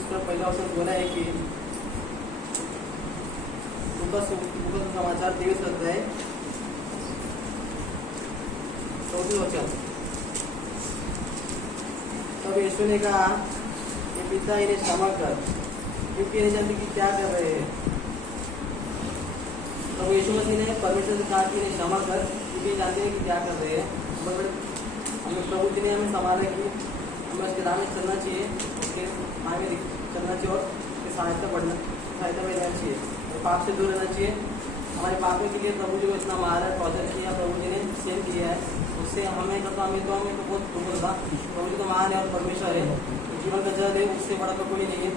उसका पहला ऑप्शन बोला है कि लूका समाचार 23 अध्याय 34 वचन। तब यीशु ने कहा कि पिता इन्हें क्षमा कर, क्योंकि नहीं जानते कि क्या कर रहे हैं। तब यीशु मसीह ने परमेश्वर से कहा कि इन्हें क्षमा कर, क्योंकि जानते हैं कि क्या कर रहे हैं। मगर हमें प्रभु जी ने हमें संभाला कि हमें उसके राह में चलना चाहिए, उसके राह में चलना चाहिए और उसकी सहायता में रहना चाहिए और पाप से दूर रहना चाहिए। हमारे पापों के लिए प्रभु जी को इतना मारा है, टॉर्चर किया, प्रभु जी ने सेव किया है, उससे हमें तो बहुत दुख था। प्रभु जी तो महान है और परमेश्वर है, जीवन का जल है, उससे बड़ा तो कोई नहीं है।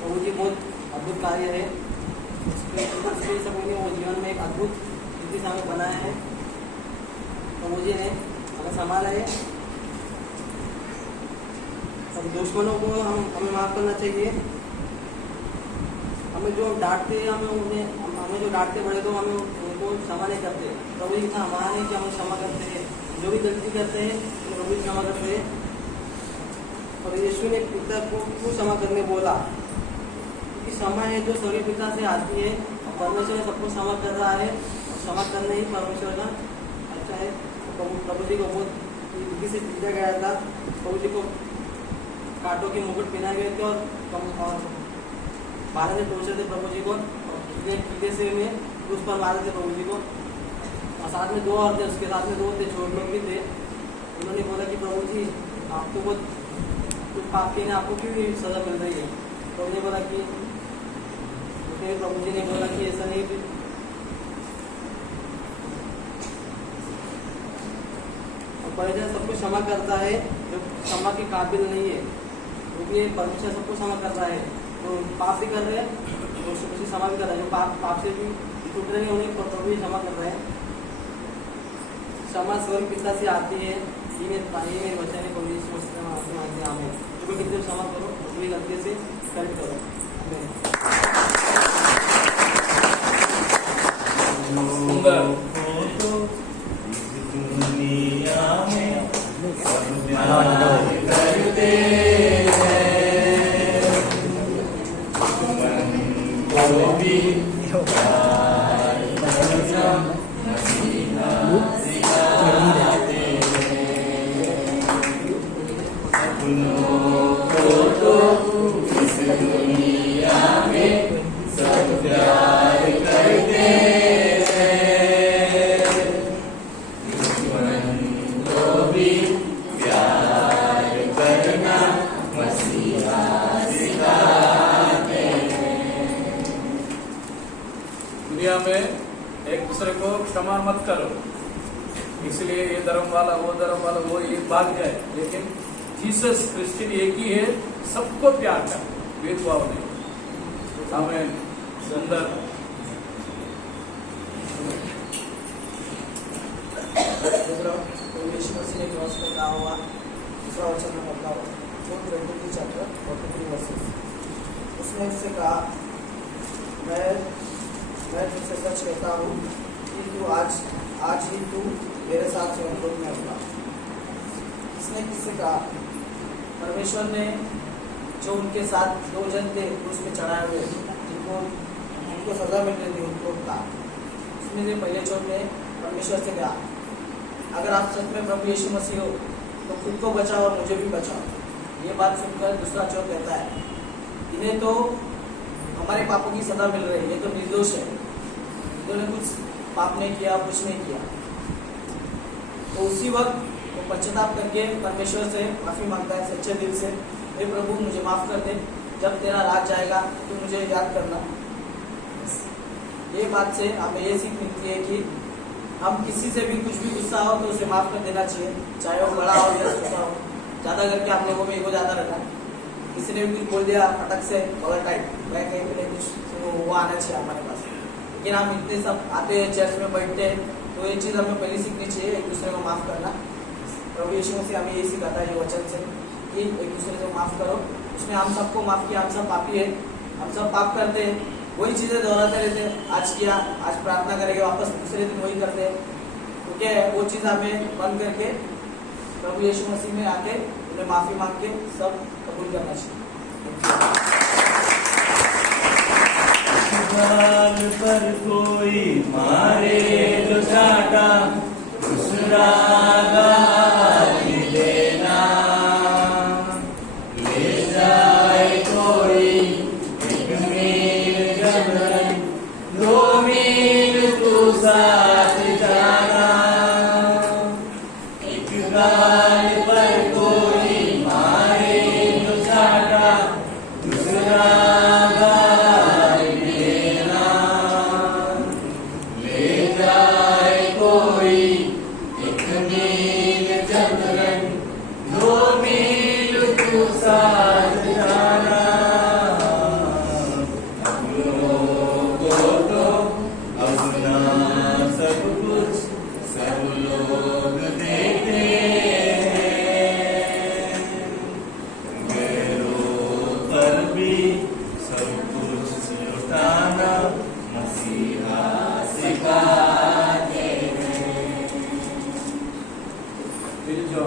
प्रभु जी बहुत अद्भुत कार्य है, उसके सब वो जीवन में एक अद्भुत रीति से हमें बनाया है। प्रभु जी ने हमें संभाला है। अब दुश्मनों को हमें माफ करना चाहिए। हमें जो डांटते हैं हमें जो डांटते बड़े तो हमें उनको क्षमा नहीं करते। प्रभु जी इतना महान है कि हमें क्षमा करते हैं, जो भी गलती करते हैं तो प्रभु जी क्षमा करते हैं। और यीशु ने पिता को क्यों क्षमा करने बोला? क्योंकि क्षमा है जो स्वर्गीय पिता से आती है, परमेश्वर सबको क्षमा कर रहा है और क्षमा करना ही परमेश्वर का अच्छा है। प्रभु जी को बहुत रीति से पीटा गया था, प्रभु जी को कांटों के मुकुट पहनाए गए थे और मारे थे, टोर्चर थे प्रभु जी को, कीड़े से में उस पर मारे थे प्रभु जी को। और साथ में 2 और थे, उसके साथ में 2 थे, छोटे लोग भी थे। उन्होंने बोला कि प्रभु जी आपको बहुत कुछ पाप किए, आपको क्यों ये सजा मिल रही है? प्रभु ने बोला कि प्रभु जी ने बोला कि ऐसा नहीं, परमेश्वर सबको क्षमा करता है जो क्षमा के काबिल नहीं है, क्योंकि परमेश्वर सबको क्षमा कर रहा है। तो पाप भी कर रहे हैं तो उसे क्षमा भी कर रहा है, जो पाप से भी छूट रहे हैं उन्हें प्रभु भी क्षमा कर रहे हैं। क्षमा स्वर्ग पिता से आती है, ये वचन है प्रभु यीशु मसीह के माध्यम में। जो भी कितने क्षमा करो, जो भी गलती से करेक्ट करो। दुनिया में एक दूसरे को क्षमा मत करो, इसलिए ये धर्म वाला वो ये भाग जाए। लेकिन जीसस क्रिश्चियन एक ही है, सबको प्यार कर, भेदभाव नहीं। आमीन। सुंदर यीशु मसीह ने क्रॉस पर कहा हुआ दूसरा वचन में बताओ, जॉन 22 चैप्टर 43 वर्सेस। उसने उससे कहा, मैं तुझसे सच कहता हूँ कि तू आज ही तू मेरे साथ स्वर्गलोक में होगा। इसने किससे कहा? परमेश्वर ने जो उनके साथ 2 जन थे उसमें चढ़ाए हुए, जिनको सजा मिल रही थी, उनको कहा। उसने से पहले चोट में परमेश्वर से कहा, अगर आप सच में प्रभु यीशु मसीह हो तो खुद को बचाओ और मुझे भी बचाओ। ये बात सुनकर दूसरा चोर कहता है, इन्हें तो हमारे पापों की सजा मिल रही है, ये तो निर्दोष है, इन्होंने कुछ पाप नहीं किया, कुछ नहीं किया। तो उसी वक्त वो पश्चाताप करके परमेश्वर से माफी मांगता है सच्चे दिल से, हे प्रभु मुझे माफ कर दे, जब तेरा राज जाएगा तो मुझे याद करना। ये बात से हमें ये सीख मिलती है कि हम किसी से भी कुछ भी गुस्सा हो तो उसे माफ कर देना चाहिए, चाहे वो बड़ा हो या छोटा हो। ज़्यादा करके आपने वो में ईगो ज़्यादा रखा, किसी ने भी कुछ बोल दिया फटक से कॉलर टाइप, मैं कहीं पे कुछ वो आना चाहिए हमारे पास। लेकिन हम इतने सब आते हैं, चर्च में बैठते हैं, तो ये चीज़ हमें पहले सीखनी चाहिए, एक दूसरे को माफ़ करना। प्रभु यीशु मसीह हमें यही सिखाता है ये वचन से कि एक दूसरे को माफ़ करो। उसने हम सबको माफ़ किया, हम सब पापी है, हम सब पाप करते हैं, वही चीज़ें दोहराते रहते हैं। आज किया, आज प्रार्थना करेंगे, वापस दूसरे दिन वही करते हैं। तो क्या है, वो चीज़ हमें बंद करके प्रभु यीशु मसीह में आके उन्हें माफ़ी मांग के सब कबूल करना चाहिए। गाल पर कोई मारे जो चाटा, दूसरा गाल देना। ले जाए कोई एक मील जबरन, 2 मील तू साथ जाना। एक गाल पर कोई मारे जो चाटा, दूसरा गाल देना। ले जाए कोई एक मील जबरन, 2 मील तू साथ जाना। अपनों को तो अपना सब कुछ सब लोग देते हैं, गैरों पर भी सब कुछ लुटाना मसीहा सिखाते हैं। फिर जो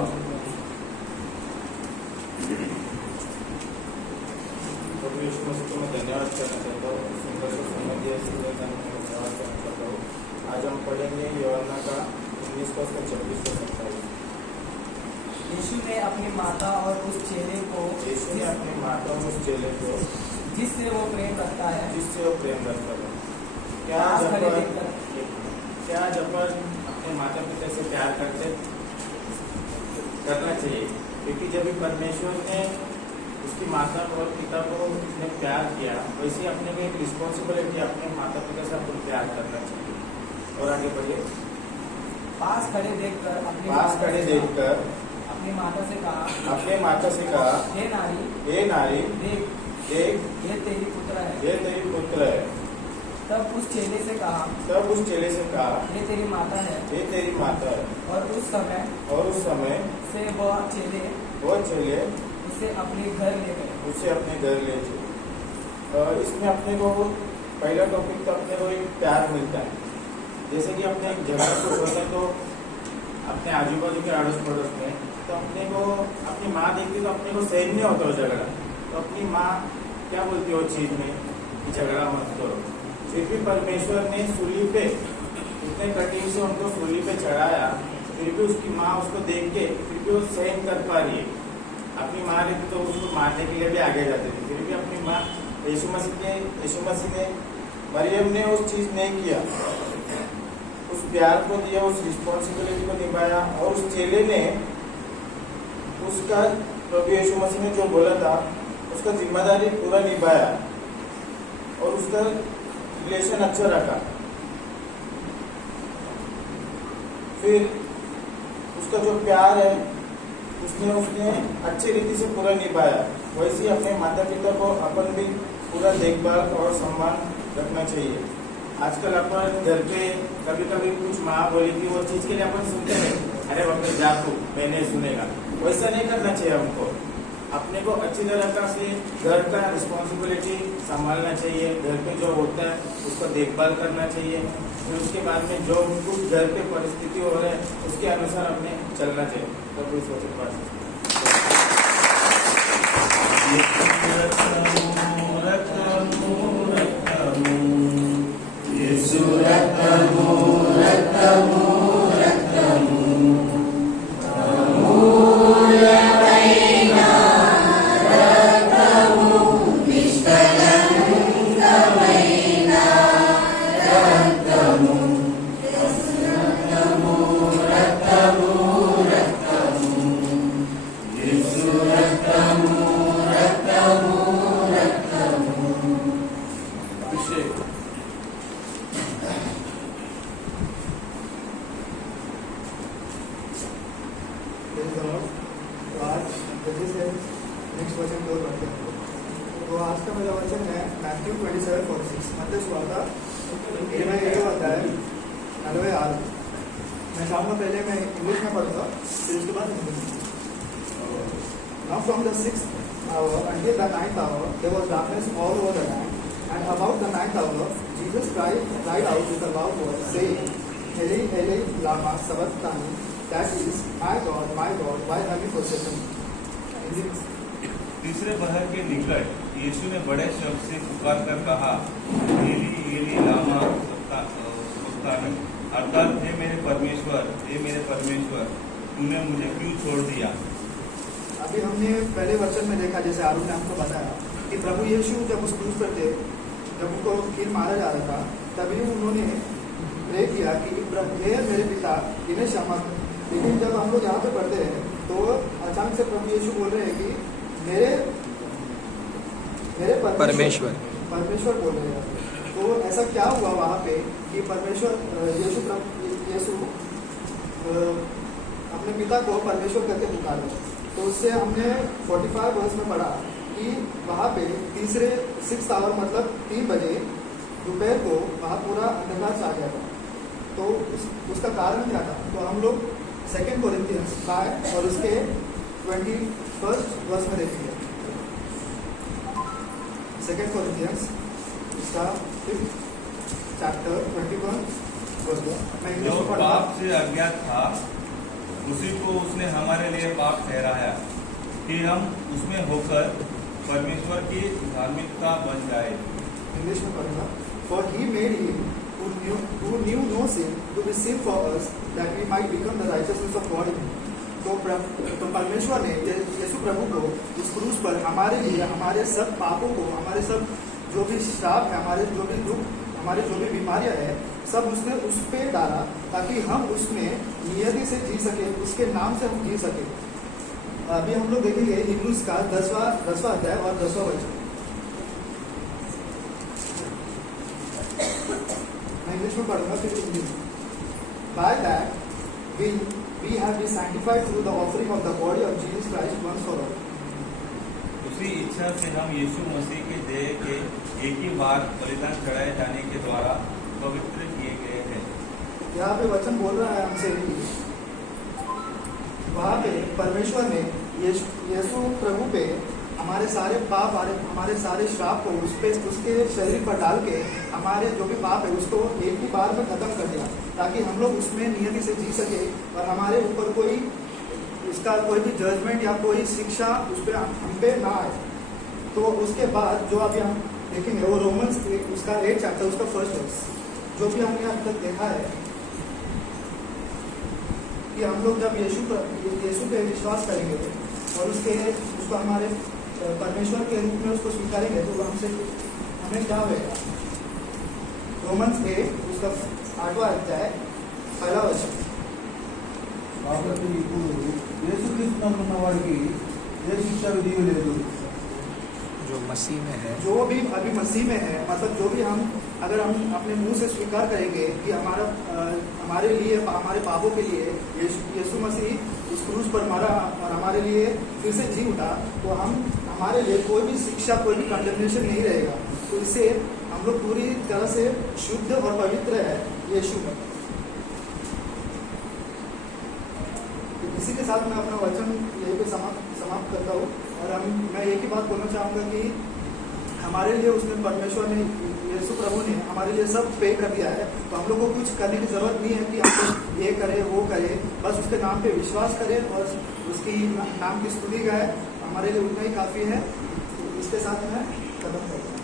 प्रभु यीशु मसीह को मैं धन्यवाद करना चाहता हूँ। सुंदर से सुंदर दिया सुंदर का मैं धन्यवाद करना चाहता हूँ। आज हम पढ़ेंगे यूहन्ना का 19 पद से 26 से 27। यीशु ने अपनी माता और उस चेले को यीशु ने अपनी माता और उस चेले को जिससे वो प्रेम रखता है जिससे वो प्रेम करता है। क्या पास जब खड़े देखकर अपन अपने माता पिता से प्यार करना चाहिए, क्योंकि जब भी परमेश्वर ने उसकी माता और पिता को उसने प्यार किया, वैसे ही अपने को एक रिस्पॉन्सिबिलिटी अपने माता पिता से अपन प्यार करना चाहिए। और आगे बढ़िए। पास खड़े देखकर अपनी माता से कहा, अपने माता से कहा, हे नारी, हे नारी, देख देख ये तेरी पुत्र है। ये तेरी पुत्र है। तब उस चेले से कहा, ये तेरी माता है। ये तेरी माता है। और उस समय से वो चेले उसे अपने घर ले गए। उसे अपने घर ले गए। इसमें अपने को पहला टॉपिक तो अपने को एक प्यार मिलता है। जैसे कि अपने एक झगड़ा कुछ होता है तो अपने आजू बाजू के अड़ोस पड़ोस में, तो अपने को अपनी माँ देखती तो अपने को सहन नहीं होता वो झगड़ा। तो अपनी माँ क्या बोलती है वो चीज में कि झगड़ा मत करो। फिर भी परमेश्वर ने सूली पे इतने कठिन से उनको सूली पे चढ़ाया, फिर भी उसकी माँ उसको देख के फिर भी वो सहन कर पा रही है। अपनी माँ रहती तो उसको मारने के लिए भी आगे जाती थी, फिर भी अपनी माँ यीशु मसीह ने मरियम ने उस चीज नहीं किया, उस प्यार को दिया, उस रिस्पॉन्सिबिलिटी को निभाया। और उस चेले ने उसका प्रभु यीशु मसीह ने जो बोला था उसका जिम्मेदारी पूरा निभाया और उसका रिलेशन अच्छा रखा। फिर उसका जो प्यार है उसने अच्छी रीति से पूरा निभाया। वैसे ही अपने माता पिता को अपन भी पूरा देखभाल और सम्मान रखना चाहिए। आजकल अपन घर पे कभी कभी कुछ माँ बोलेगी, वो चीज के लिए अपन सुनते हैं, अरे बापरे जा तू, मैं नहीं सुनेगा। वैसा नहीं करना चाहिए। हमको अपने को अच्छी तरह से घर का रिस्पॉन्सिबिलिटी संभालना चाहिए। घर पे जो होता है उसको देखभाल करना चाहिए। फिर उसके बाद में जो कुछ घर पे परिस्थिति हो रहा है उसके अनुसार हमें चलना चाहिए। तो इस वचन पाठ नेक्स्ट वचन की ओर बढ़ते हैं। तो आज का मेरा वचन है मैथ्यू 27:46। मत्ती सुवार्ता 27 अध्याय 46। मैं चाहूँगा पहले मैं इंग्लिश में पढ़ूंगा, फिर उसके बाद हिंदी में। Now from the 6th hour until the 9th hour there was darkness all over the land, and about the 9th hour Jesus cried out with a loud voice, saying, Eli, Eli, lama sabachthani, that is, my God, why have you forsaken me? तीसरे पहर के निकट यीशु ने बड़े शब्द से पुकार कर कहा, एली एली लामा सबक्तानी, अर्थात हे मेरे परमेश्वर तूने मुझे क्यों छोड़ दिया। अभी हमने पहले वचन में देखा, जैसे आरुण ने हमको बताया, कि प्रभु यीशु जब उस क्रूस पर थे, जब उनको कील मारा जा रहा था, तभी उन्होंने प्रे किया कि हे मेरे पिता इन्हें क्षमा कर। लेकिन जब हम लोग यहाँ पे पढ़ते हैं तो अचानक से प्रभु यीशु बोल रहे हैं कि मेरे परमेश्वर बोल रहे हैं। तो ऐसा क्या हुआ वहाँ पे कि परमेश्वर यीशु अपने पिता को परमेश्वर करके पुकारा। तो उससे हमने 45 वर्ष में पढ़ा कि वहाँ पे तीसरे 6 आवर मतलब 3 बजे दोपहर को वहाँ पूरा अंधकार छा गया था। तो उसका कारण क्या था? तो हम लोग 2 कोरिन्थियंस 5 और उसके 21 वर्ष में देखेंगे। 2 कोरिन्थियंस इसका 5th चैप्टर 21 वर्ष में। मैं जो पाप से अज्ञात था उसी को उसने हमारे लिए पाप ठहराया कि हम उसमें होकर परमेश्वर की धार्मिकता बन जाए। इंग्लिश में पढ़ूंगा। For he made him who knew no sin to be sin for us, that we might become the righteousness of God in him. तो परमेश्वर ने यीशु प्रभु को उस क्रूस पर हमारे लिए हमारे सब पापों को, हमारे सब जो भी श्राप है, हमारे जो भी दुख, हमारे जो भी बीमारियां है, सब उसने उस पे डाला ताकि हम उसमें नियति से जी सके, उसके नाम से हम जी सके। अभी हम लोग देखेंगे हिब्रूज का 10वां अध्याय और 10वां वचन। मैं इंग्लिश में पढ़ूंगा फिर हिंदी में। By that we have been sanctified through the offering of the body of Jesus Christ once for all. उसी इच्छा से हम यीशु मसीह के देह के एक ही बार बलिदान चढ़ाए जाने के द्वारा पवित्र किए गए हैं। यहाँ पे वचन बोल रहा है हमसे कि वहाँ पे परमेश्वर ने यीशु प्रभु पे हमारे सारे पाप, हमारे सारे श्राप को उसके शरीर पर डाल के हमारे जो भी पाप है उसको एक ही बार में खत्म कर दिया, ताकि हम लोग उसमें नियति से जी सके और हमारे ऊपर उसका कोई भी जजमेंट या कोई शिक्षा उस पर हम पे ना आए। तो उसके बाद जो अभी हम देखेंगे वो रोमन्स उसका 8 चैप्टर उसका 1st वर्स, जो भी हमने अब तक देखा है कि हम लोग जब यीशु पे विश्वास करेंगे और उसको हमारे परमेश्वर के रूप में उसको स्वीकारेंगे तो हमें क्या होगा? रोमन्स 8 उसका 8वां अध्याय 1ला वचन। కాబట్టి ఇప్పుడు యేసుక్రీస్తు నమ్ముకున్న వాడికి ఏ శిక్ష విధి లేదు। जो मसीह में है, जो भी अभी मसीह में है, मतलब जो भी अगर हम अपने मुंह से स्वीकार करेंगे कि हमारे लिए, हमारे पापों के लिए यीशु मसीह उस क्रूस पर मरा और हमारे लिए फिर से जी उठा, तो हमारे लिए कोई भी शिक्षा, कोई भी कंडेमनेशन नहीं रहेगा। तो इससे हम लोग पूरी तरह से शुद्ध और पवित्र है यीशु में। इसी के साथ मैं अपना वचन यहीं पे समाप्त करता हूँ और मैं एक ही बात बोलना चाहूँगा कि हमारे लिए उसने परमेश्वर ने, यीशु प्रभु ने हमारे लिए सब पे कर दिया है। तो हम लोग को कुछ करने की जरूरत नहीं है कि हम लोग ये करें वो करें, बस उसके नाम पे विश्वास करें और उसकी नाम की स्तुति गाए, हमारे लिए उतना ही काफ़ी है। तो इसके साथ मैं खत्म करता हूँ।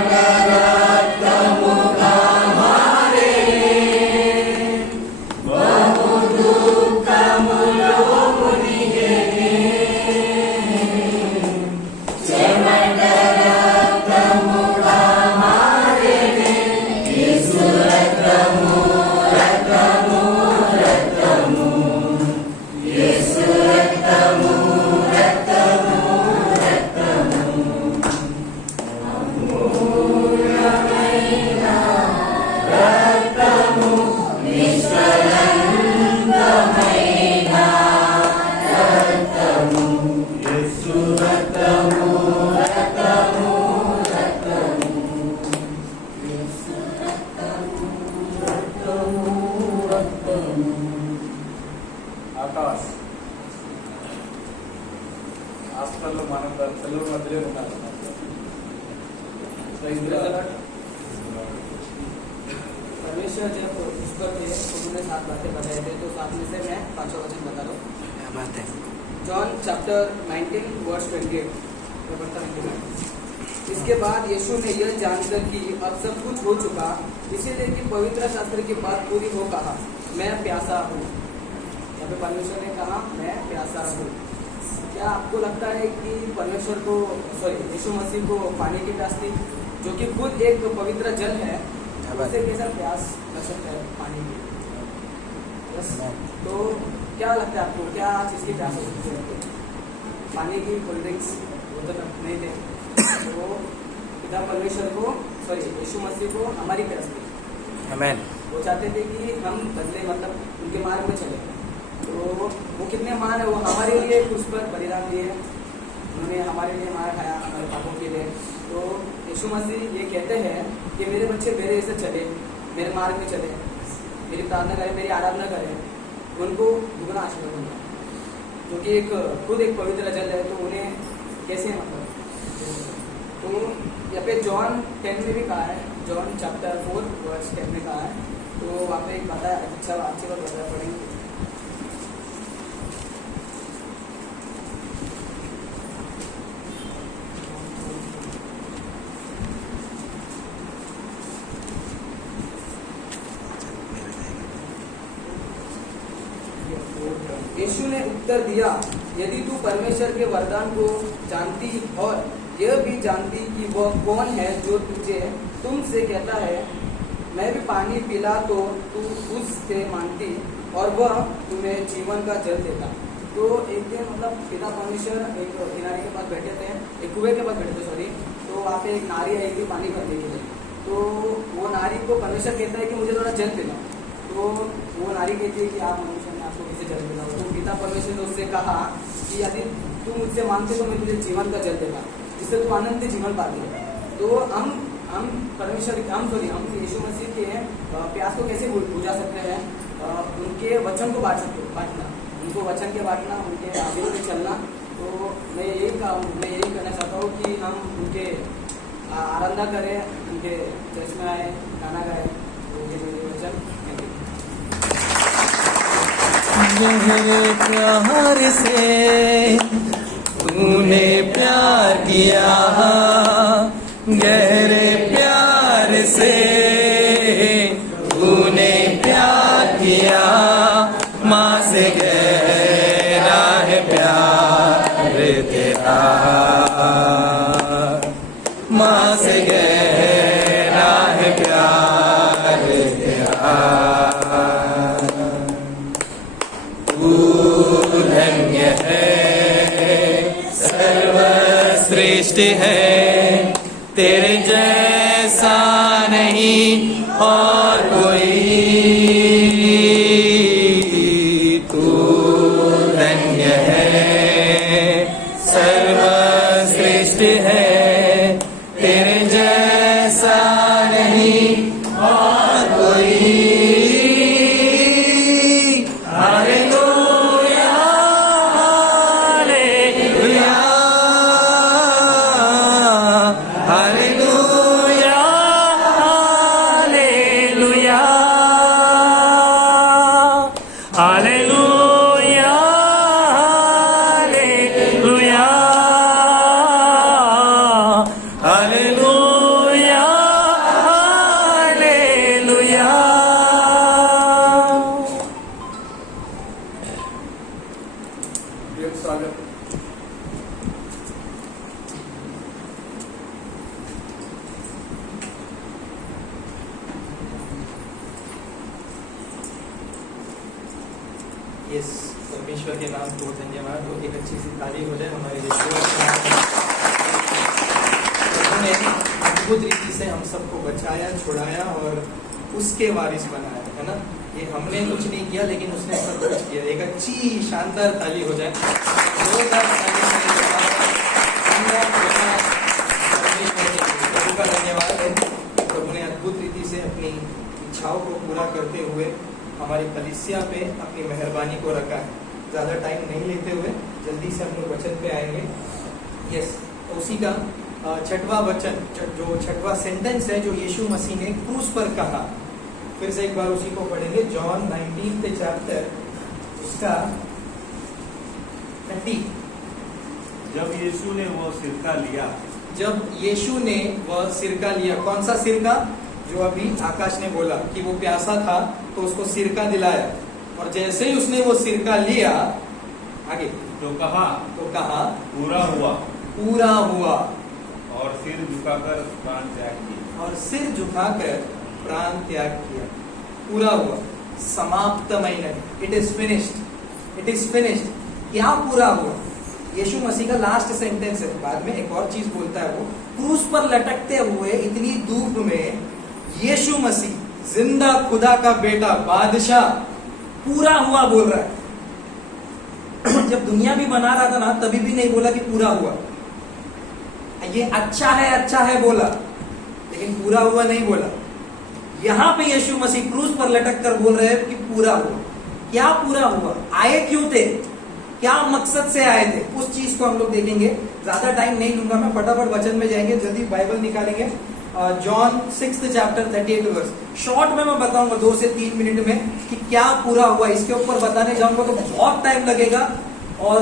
Jamakarata హాస్పిటల్లో మనం పిల్లల మధ్యలో ఉన్నారు. परमेश्वर जब उस पर थे उन्होंने 7 बातें बताए थे, तो 7 में से मैं 5वां वचन बता रहा हूँ. John chapter 19 verse 28. मैं पढ़ता हूँ. इसके बाद यीशु ने यह जानकर कि अब सब कुछ हो चुका, इसीलिए कि पवित्र शास्त्र की बात पूरी हो, कहा, मैं प्यासा हूँ. यहाँ पे परमेश्वर ने कहा मैं प्यासा हूँ. क्या आपको लगता है कि परमेश्वर को यीशु मसीह को पानी की प्यास थी, जो कि खुद एक पवित्र जल है, उससे कैसा प्यास लग सकता है पानी की? बस तो क्या लगता है आपको, क्या चीज़ की प्यास हो सकती है? पानी की, कोल्ड ड्रिंक्स वो तो नहीं थे. तो पिता परमेश्वर को यीशु मसीह को हमारी प्यास थी. आमीन. वो चाहते थे कि हम बदले, मतलब उनके मार्ग में चले. तो वो कितने महान है, वो हमारे लिए उस पर बलिदान दिए. उन्होंने हमारे लिए मार खाया, हमारे पापों के लिए. तो यीशु मसीह ये कहते हैं कि मेरे बच्चे मेरे ऐसे चले, मेरे मार्ग में चले, मेरी प्रार्थना करें, मेरी आराधना करें, उनको दुगना आशीर्वाद दूंगा. क्योंकि खुद एक पवित्र जल है, तो उन्हें कैसे मतलब. तो यहाँ पे जॉन 10 में भी कहा है, जॉन चैप्टर 4 वर्स 10 में कहा है. तो वहाँ पे एक बात अच्छी बात बताया पड़ेंगे. यीशु ने उत्तर दिया, यदि तू परमेश्वर के वरदान को जानती और यह भी जानती कि वह कौन है जो तुमसे कहता है मैं भी पानी पिला, तो तू उससे मांगती और वह तुम्हें जीवन का जल देता. तो एक दिन मतलब पिता परमेश्वर एक किनारे के पास बैठे थे, एक कुएं के पास बैठे थे. तो वहाँ पे एक नारी आई थी पानी भरने के लिए. तो वो नारी को परमेश्वर कहता है कि मुझे थोड़ा जल पिलाओ. तो वो नारी कहती है कि आप मनुष्य ने आपको कैसे जल पिलाओ. तो पिता परमेश्वर ने उससे कहा कि यदि तू मुझसे मांगते तो मैं तुझे जीवन का जल देगा, जिससे तू आनंद जीवन पाती है. तो हम परमेश्वर हम यीशु मसीह के प्यास को कैसे बुझा सकते हैं? उनके वचन को बांटना, उनको वचन के बांटना, उनके आगे में चलना. तो मैं यही करना चाहता हूँ कि हम उनके आराधना करें, उनके चर्च में आए, गाना गाए. तो ये मेरे वचन. गहरे प्यार से तूने प्यार किया, गहरे प्यार से तूने प्यार किया, माँ से गहरा है प्यार तेरा, माँ से गहरा है प्यार तेरा. धन्य है, सर्वश्रेष्ठ है, तेरे जैसा नहीं और कोई. तू धन्य है, सर्वश्रेष्ठ है, तेरे जैसा नहीं और कोई. यस, परमेश्वर के नाम को धन्यवाद. तो एक अच्छी सी ताली हो जाए हमारे लिए. उन्होंने अद्भुत रीति से हम सबको बचाया, छुड़ाया और उसके वारिस बनाया, है ना. ये हमने कुछ नहीं किया, लेकिन उसने सब कुछ किया. एक अच्छी शानदार ताली हो जाए. प्रभु का धन्यवाद है. प्रभु ने अद्भुत रीति से अपनी इच्छाओं को पूरा करते हुए हमारी कलीसिया पे अपनी मेहरबानी को रखा है. ज़्यादा टाइम नहीं लेते हुए जल्दी से हम लोग वचन पे आएंगे। यस, उसी का छठवां वचन, जो छठवां सेंटेंस है जो यीशु मसीह ने क्रूस पर कहा, फिर से एक बार उसी को पढ़ेंगे। जॉन 19 चैप्टर, उसका 30। जब यीशु ने वो सिरका लिया, जब यीशु ने वह सिरका लिया, कौन सा सिरका? जो अभी आकाश ने बोला कि वो प्यासा था तो उसको सिरका दिलाया, और जैसे ही उसने वो सिरका लिया, आगे तो कहा पूरा हुआ, पूरा हुआ, और सिर झुकाकर प्राण त्याग किया। और सिर झुकाकर प्राण त्याग किया। पूरा हुआ, समाप्त मैंने, it is finished, it is finished. क्या पूरा हुआ? यीशु मसीह का लास्ट सेंटेंस है। बाद में एक और चीज बोलता है, वो क्रूस पर लटकते हुए इतनी धूप में यीशु मसीह, जिंदा खुदा का बेटा, बादशाह, पूरा हुआ बोल रहा है। जब दुनिया भी बना रहा था ना, तभी भी नहीं बोला कि पूरा हुआ। ये अच्छा है बोला, लेकिन पूरा हुआ नहीं बोला। यहां पे यीशु मसीह क्रूस पर लटक कर बोल रहे हैं कि पूरा हुआ। क्या पूरा हुआ? आए क्यों थे? क्या मकसद से आए थे? उस चीज को हम लोग देखेंगे। ज्यादा टाइम नहीं लूंगा मैं, फटाफट वचन में जाएंगे, जल्दी बाइबल निकालेंगे। John 6 chapter 38 verse. शॉर्ट में मैं बताऊंगा 2 से 3 मिनट में कि क्या पूरा हुआ। इसके ऊपर बताने जाऊंगा तो बहुत टाइम लगेगा, और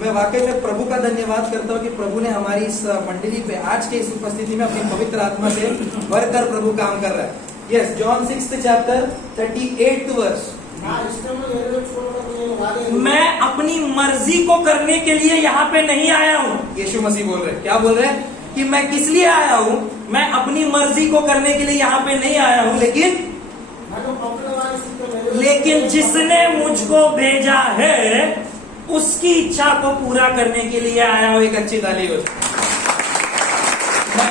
मैं वाकई में प्रभु का धन्यवाद करता हूँ कि प्रभु ने हमारी इस मंडली पे आज के इस उपस्थिति में अपनी पवित्र आत्मा से भरकर प्रभु काम कर रहा है। Yes, John 6 chapter 38 verse. मैं अपनी मर्जी को करने के लिए यहाँ पे नहीं आया हूँ। यीशु मसीह बोल रहे हैं, क्या बोल रहे हैं? कि मैं किस लिए आया हूँ? मैं अपनी मर्जी को करने के लिए यहाँ पे नहीं आया हूँ, लेकिन जिसने मुझको भेजा है उसकी इच्छा को पूरा करने के लिए आया हूँ। एक अच्छी ताली हो। मैं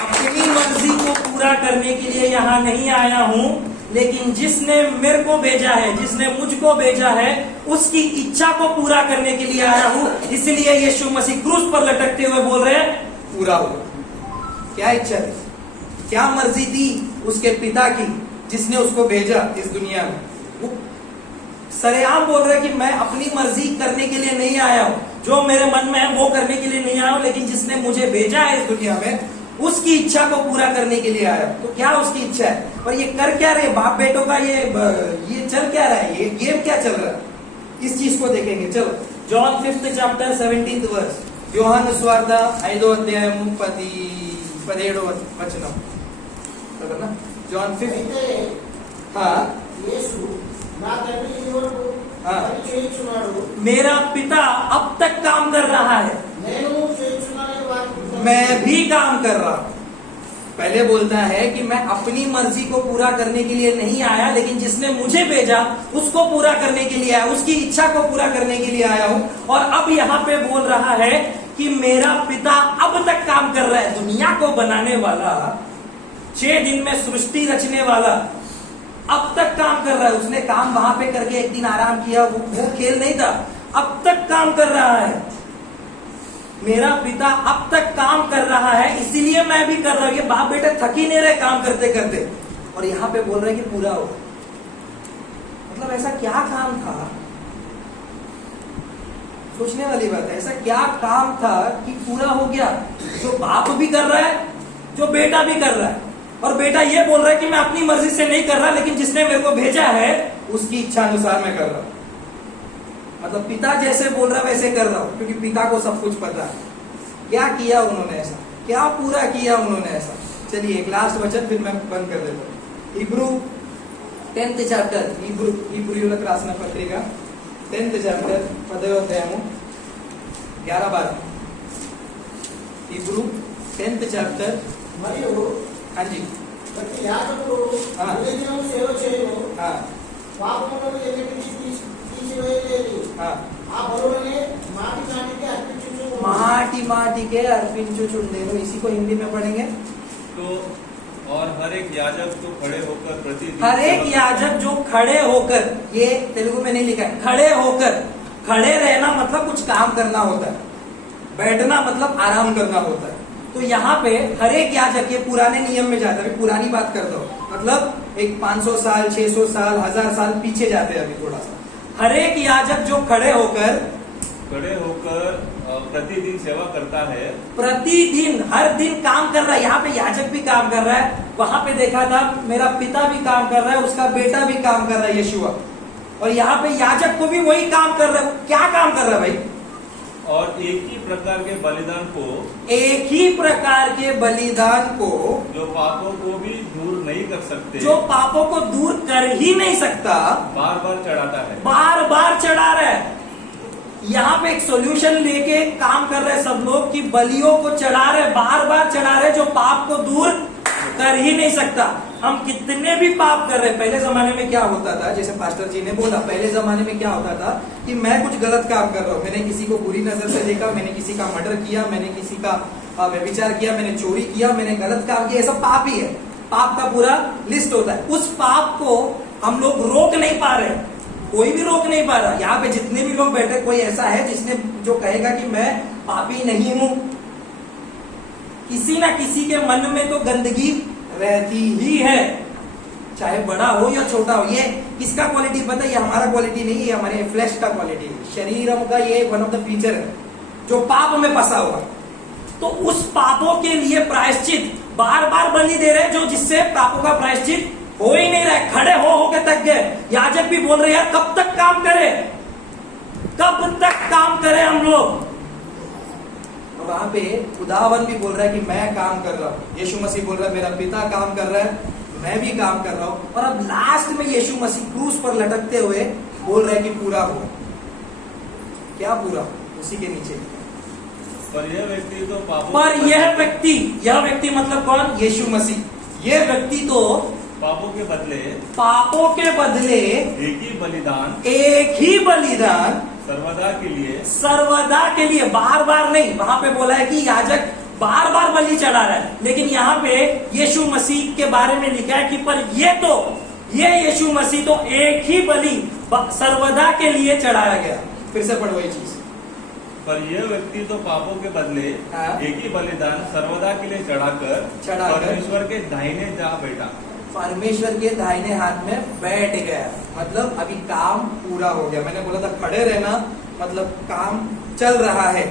अपनी मर्जी को पूरा करने के लिए यहाँ नहीं आया हूँ, लेकिन जिसने मेरे को भेजा है, जिसने मुझको भेजा है, उसकी इच्छा को पूरा करने के लिए आया हूँ। इसलिए यीशु मसीह क्रूस पर लटकते हुए बोल रहे हैं, पूरा हुआ। क्या इच्छा थी, क्या मर्जी थी उसके पिता की, जिसने उसको भेजा इस दुनिया में? वो सरेआम बोल रहे कि मैं अपनी मर्जी करने के लिए नहीं आया हूँ, जो मेरे मन में है वो करने के लिए नहीं आया हूँ, लेकिन जिसने मुझे भेजा है इस दुनिया में उसकी इच्छा को पूरा करने के लिए आया। तो क्या उसकी इच्छा है, और ये कर क्या रहे बाप बेटों का, ये चल क्या रहा है, ये गेम क्या चल रहा है, इस चीज को देखेंगे। चलो, जॉन 5 चैप्टर 17 वर्स। యోహాను సువార్త 5వ అధ్యాయము 17వ వచనం కదా। జాన్ 5। मेरा पिता अब तक काम कर रहा है, मैं भी काम कर रहा हूं। पहले बोलता है कि मैं अपनी मर्जी को पूरा करने के लिए नहीं आया, लेकिन जिसने मुझे भेजा उसको पूरा करने के लिए आया, उसकी इच्छा को पूरा करने के लिए आया हूं। और अब यहाँ पे बोल रहा है कि मेरा पिता अब तक काम कर रहा है। दुनिया को बनाने वाला, 6 दिन में सृष्टि रचने वाला अब तक काम कर रहा है। उसने काम वहां पे करके एक दिन आराम किया, वो खेल नहीं था, अब तक काम कर रहा है। मेरा पिता अब तक काम कर रहा है, इसीलिए मैं भी कर रहा हूं। ये बाप बेटा थक ही नहीं रहे काम करते करते, और यहाँ पे बोल रहे हैं कि पूरा हो। मतलब ऐसा क्या काम था, सोचने वाली बात है। ऐसा क्या काम था कि पूरा हो गया, जो बाप भी कर रहा है, जो बेटा भी कर रहा है। और बेटा ये बोल रहा है कि मैं अपनी मर्जी से नहीं कर रहा, लेकिन जिसने मेरे को भेजा है उसकी इच्छा अनुसार मैं कर रहा हूं। मतलब पिता जैसे बोल रहा है वैसे कर रहा हूं, क्योंकि पिता को सब कुछ पता है। क्या किया उन्होंने ऐसा, क्या पूरा किया उन्होंने ऐसा। चलिए एक लास्ट वचन, फिर मैं बंद कर देता हूं। हिब्रू 10th चैप्टर, हिब्रूयुలకు రాసిన పత్రిక 10th चैप्टर 10వ అధ్యాయము 11-12। Hebrew 10th chapter. हाँ जी। माटी माटी के अर्पिंचुचुंडेनु, इसी को हिंदी में पढ़ेंगे तो। और हर एक याजक तो खड़े होकर प्रतिदिन, हर एक याजक जो खड़े होकर, ये तेलुगु में नहीं लिखा है, खड़े होकर। खड़े रहना मतलब कुछ काम करना होता है, बैठना मतलब आराम करना होता है। तो यहाँ पे हर एक याजक, ये पुराने नियम में जाता है, पुरानी बात करता हूँ, मतलब एक 500 साल 600 साल 1000 साल पीछे जाते हैं अभी थोड़ा सा। हर एक याजक जो खड़े होकर खड़े होकर प्रतिदिन सेवा करता है, प्रतिदिन हर दिन काम कर रहा है। यहाँ पे याजक भी काम कर रहा है, वहां पे देखा था मेरा पिता भी काम कर रहा है, उसका बेटा भी काम कर रहा है यीशुआ, और यहाँ पे याजक को भी वही काम कर रहा है। क्या काम कर रहा है भाई? और एक ही प्रकार के बलिदान को, एक ही प्रकार के बलिदान को, जो पापों को भी दूर नहीं कर सकते, जो पापों को दूर कर ही नहीं सकता, बार बार चढ़ाता है। बार बार चढ़ा रहा है। यहाँ पे एक सॉल्यूशन लेके काम कर रहे हैं सब लोग कि बलियों को चढ़ा रहे, बार बार चढ़ा रहे, जो पाप को दूर कर ही नहीं सकता। हम कितने भी पाप कर रहे हैं। पहले जमाने में क्या होता था, जैसे पास्टर जी ने बोला, पहले जमाने में क्या होता था कि मैं कुछ गलत काम कर रहा हूँ, मैंने किसी को बुरी नजर से देखा, मैंने किसी का मर्डर किया, मैंने किसी का व्यभिचार किया, मैंने चोरी किया, मैंने गलत काम किया, ये सब पाप ही है। पाप का पूरा लिस्ट होता है। उस पाप को हम लोग रोक नहीं पा रहे, कोई भी रोक नहीं पा रहा। यहाँ पे जितने भी लोग बैठे, कोई ऐसा है जिसने जो कहेगा कि मैं पापी नहीं हूं? किसी ना किसी के मन में तो गंदगी रहती ही है, चाहे बड़ा हो या छोटा हो। ये किसका क्वालिटी पता है? ये हमारा क्वालिटी नहीं है, हमारे फ्लैश का क्वालिटी है, शरीर का ये वन ऑफ द फीचर है जो पाप में फंसा हुआ। तो उस पापों के लिए प्रायश्चित बार बार बलि दे रहे, जो जिससे पापों का प्रायश्चित हो ही नहीं रहा है। खड़े हो के थक गए। याजक भी बोल रहे यार कब तक काम करे, कब तक काम करे हम लोग। वहां पे खुदावन भी बोल रहा है कि मैं काम कर रहा हूं। यीशु मसीह बोल रहा है मेरा पिता काम कर रहा है, मैं भी काम कर रहा हूं। और अब लास्ट में यीशु मसीह क्रूस पर लटकते हुए बोल रहे हैं कि पूरा हुआ। क्या पूरा? उसी के नीचे पर यह व्यक्ति तो पापों पर यह व्यक्ति मतलब कौन? यीशु मसीह। यह व्यक्ति तो पापों के बदले एक ही बलिदान सर्वदा के लिए, बार बार नहीं। वहां पे बोला है कि याजक बार बार बलि चढ़ा रहा है, लेकिन यहाँ पे यीशु मसीह के बारे में लिखा है कि पर ये यीशु मसीह तो एक ही बलि सर्वदा के लिए चढ़ाया गया। फिर से पढ़ो ये चीज। पर यह व्यक्ति तो पापों के बदले एक ही बलिदान सर्वदा के लिए चढ़ाकर परमेश्वर के दाहिने जा बैठा। परमेश्वर के दाहिने हाथ में बैठ गया, मतलब अभी काम पूरा हो गया। मैंने बोला था खड़े रहना मतलब काम चल रहा है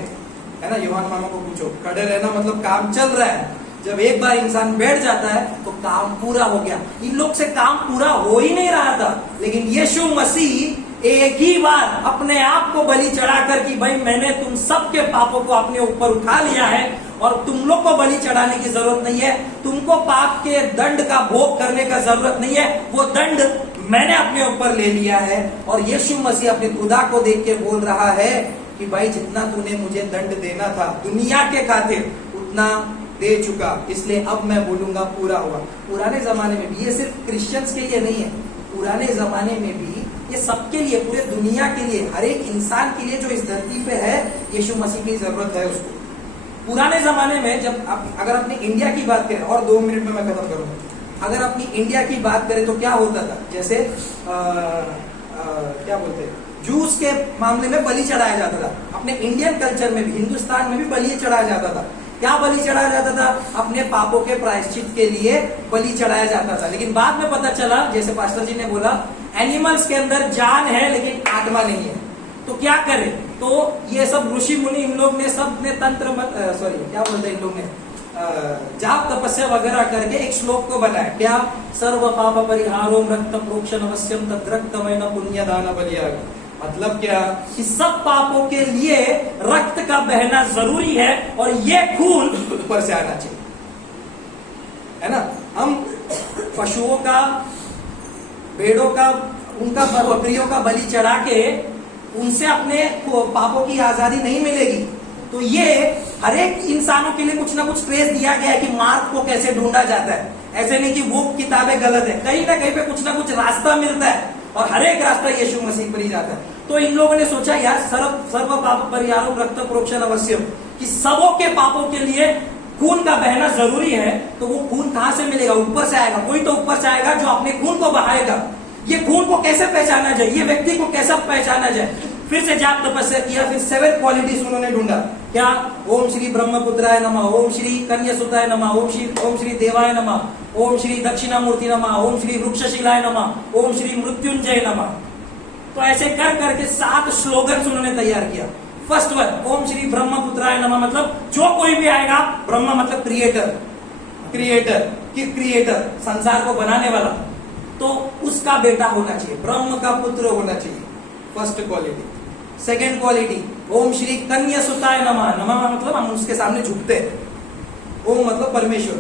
ना। यूहान मामा को पूछो, खड़े रहना मतलब काम चल रहा है। जब एक बार इंसान बैठ जाता है तो काम पूरा हो गया। इन लोग से काम पूरा हो ही नहीं रहा था, लेकिन यीशु मसीह एक ही बार अपने आप को बलि चढ़ाकर कि भाई मैंने तुम सबके पापों को अपने ऊपर उठा लिया है और तुम लोग को बलि चढ़ाने की जरूरत नहीं है, तुमको पाप के दंड का भोग करने का जरूरत नहीं है, वो दंड मैंने अपने ऊपर ले लिया है। और यीशु मसीह अपने खुदा को देख के बोल रहा है कि भाई जितना तूने मुझे दंड देना था दुनिया के खातिर उतना दे चुका, इसलिए अब मैं बोलूंगा पूरा हुआ। पुराने जमाने में भी, ये सिर्फ क्रिश्चियंस के लिए नहीं है, पुराने जमाने में भी ये सबके लिए, पूरे दुनिया के लिए, हर एक इंसान के लिए जो इस धरती पे है, यीशु मसीह की जरूरत है उसको। पुराने जमाने में जब अगर अपनी इंडिया की बात करें, और 2 मिनट में मैं खत्म करूंगा, अगर अपनी इंडिया की बात करें तो क्या होता था, जैसे क्या बोलते हैं, जूस के मामले में बलि चढ़ाया जाता था। अपने इंडियन कल्चर में भी, हिंदुस्तान में भी बलि चढ़ाया जाता था। क्या बलि चढ़ाया जाता था? अपने पापों के प्रायश्चित के लिए बलि चढ़ाया जाता था। लेकिन बाद में पता चला, जैसे पास्टर जी ने बोला, एनिमल्स के अंदर जान है लेकिन आत्मा नहीं है, तो क्या करें? तो ये सब ऋषि मुनि इन लोग ने सब ने क्या बोलते हैं इन लोग ने, जाप तपस्या वगैरह करके एक श्लोक को बनाया। क्या? सर्व पाप परिहारोम रक्त प्रोक्षण अवश्यम तद्रक्तमय न पुण्य दान बलिया। मतलब क्या कि सब पापों के लिए रक्त का बहना जरूरी है और ये खून ऊपर से आना चाहिए, है ना। हम पशुओं का, भेड़ों का, उनका, बकरियों का बलि चढ़ा के उनसे अपने पापों की आजादी नहीं मिलेगी। तो ये हर एक इंसानों के लिए कुछ ना कुछ ट्रेस दिया गया है कि मार्ग को कैसे ढूंढा जाता है। ऐसे नहीं कि वो किताबें गलत है, कहीं ना कहीं पे कुछ ना कुछ रास्ता मिलता है और हर एक रास्ता यीशु मसीह पर ही जाता है। तो इन लोगों ने सोचा यार सर्व पाप परिहारों रक्त प्रोक्षण अवश्यम, कि सबों के पापों के लिए खून का बहना जरूरी है। तो वो खून कहां से मिलेगा? ऊपर से आएगा, कोई तो ऊपर से आएगा जो अपने खून को बहाएगा। ये खून को कैसे पहचाना जाए, ये व्यक्ति को कैसे पहचाना जाए? फिर से जाप तपस्या किया, फिर 7 क्वालिटीज उन्होंने ढूंढा। क्या? ओम श्री ब्रह्मपुत्राय नमः, ओम श्री कन्यासुताय नमः, ओम श्री देवाय नमः, ओम श्री दक्षिणामूर्ति नमः, ओम श्री वृक्षशिलाय नमः, ओम श्री मृत्युंजय नमः। तो ऐसे कर करके 7 स्लोगन्स उन्होंने तैयार किया। फर्स्ट वर्ड ओम श्री ब्रह्मपुत्राय नमः, मतलब जो कोई भी आएगा, ब्रह्म मतलब क्रिएटर, क्रिएटर संसार को बनाने वाला, तो उसका बेटा होना चाहिए, ब्रह्म का पुत्र होना चाहिए, फर्स्ट क्वालिटी। सेकेंड क्वालिटी ओम श्री कन्या सुताय नमः, नमः मतलब हम उसके सामने झुकते हैं, ओम मतलब परमेश्वर,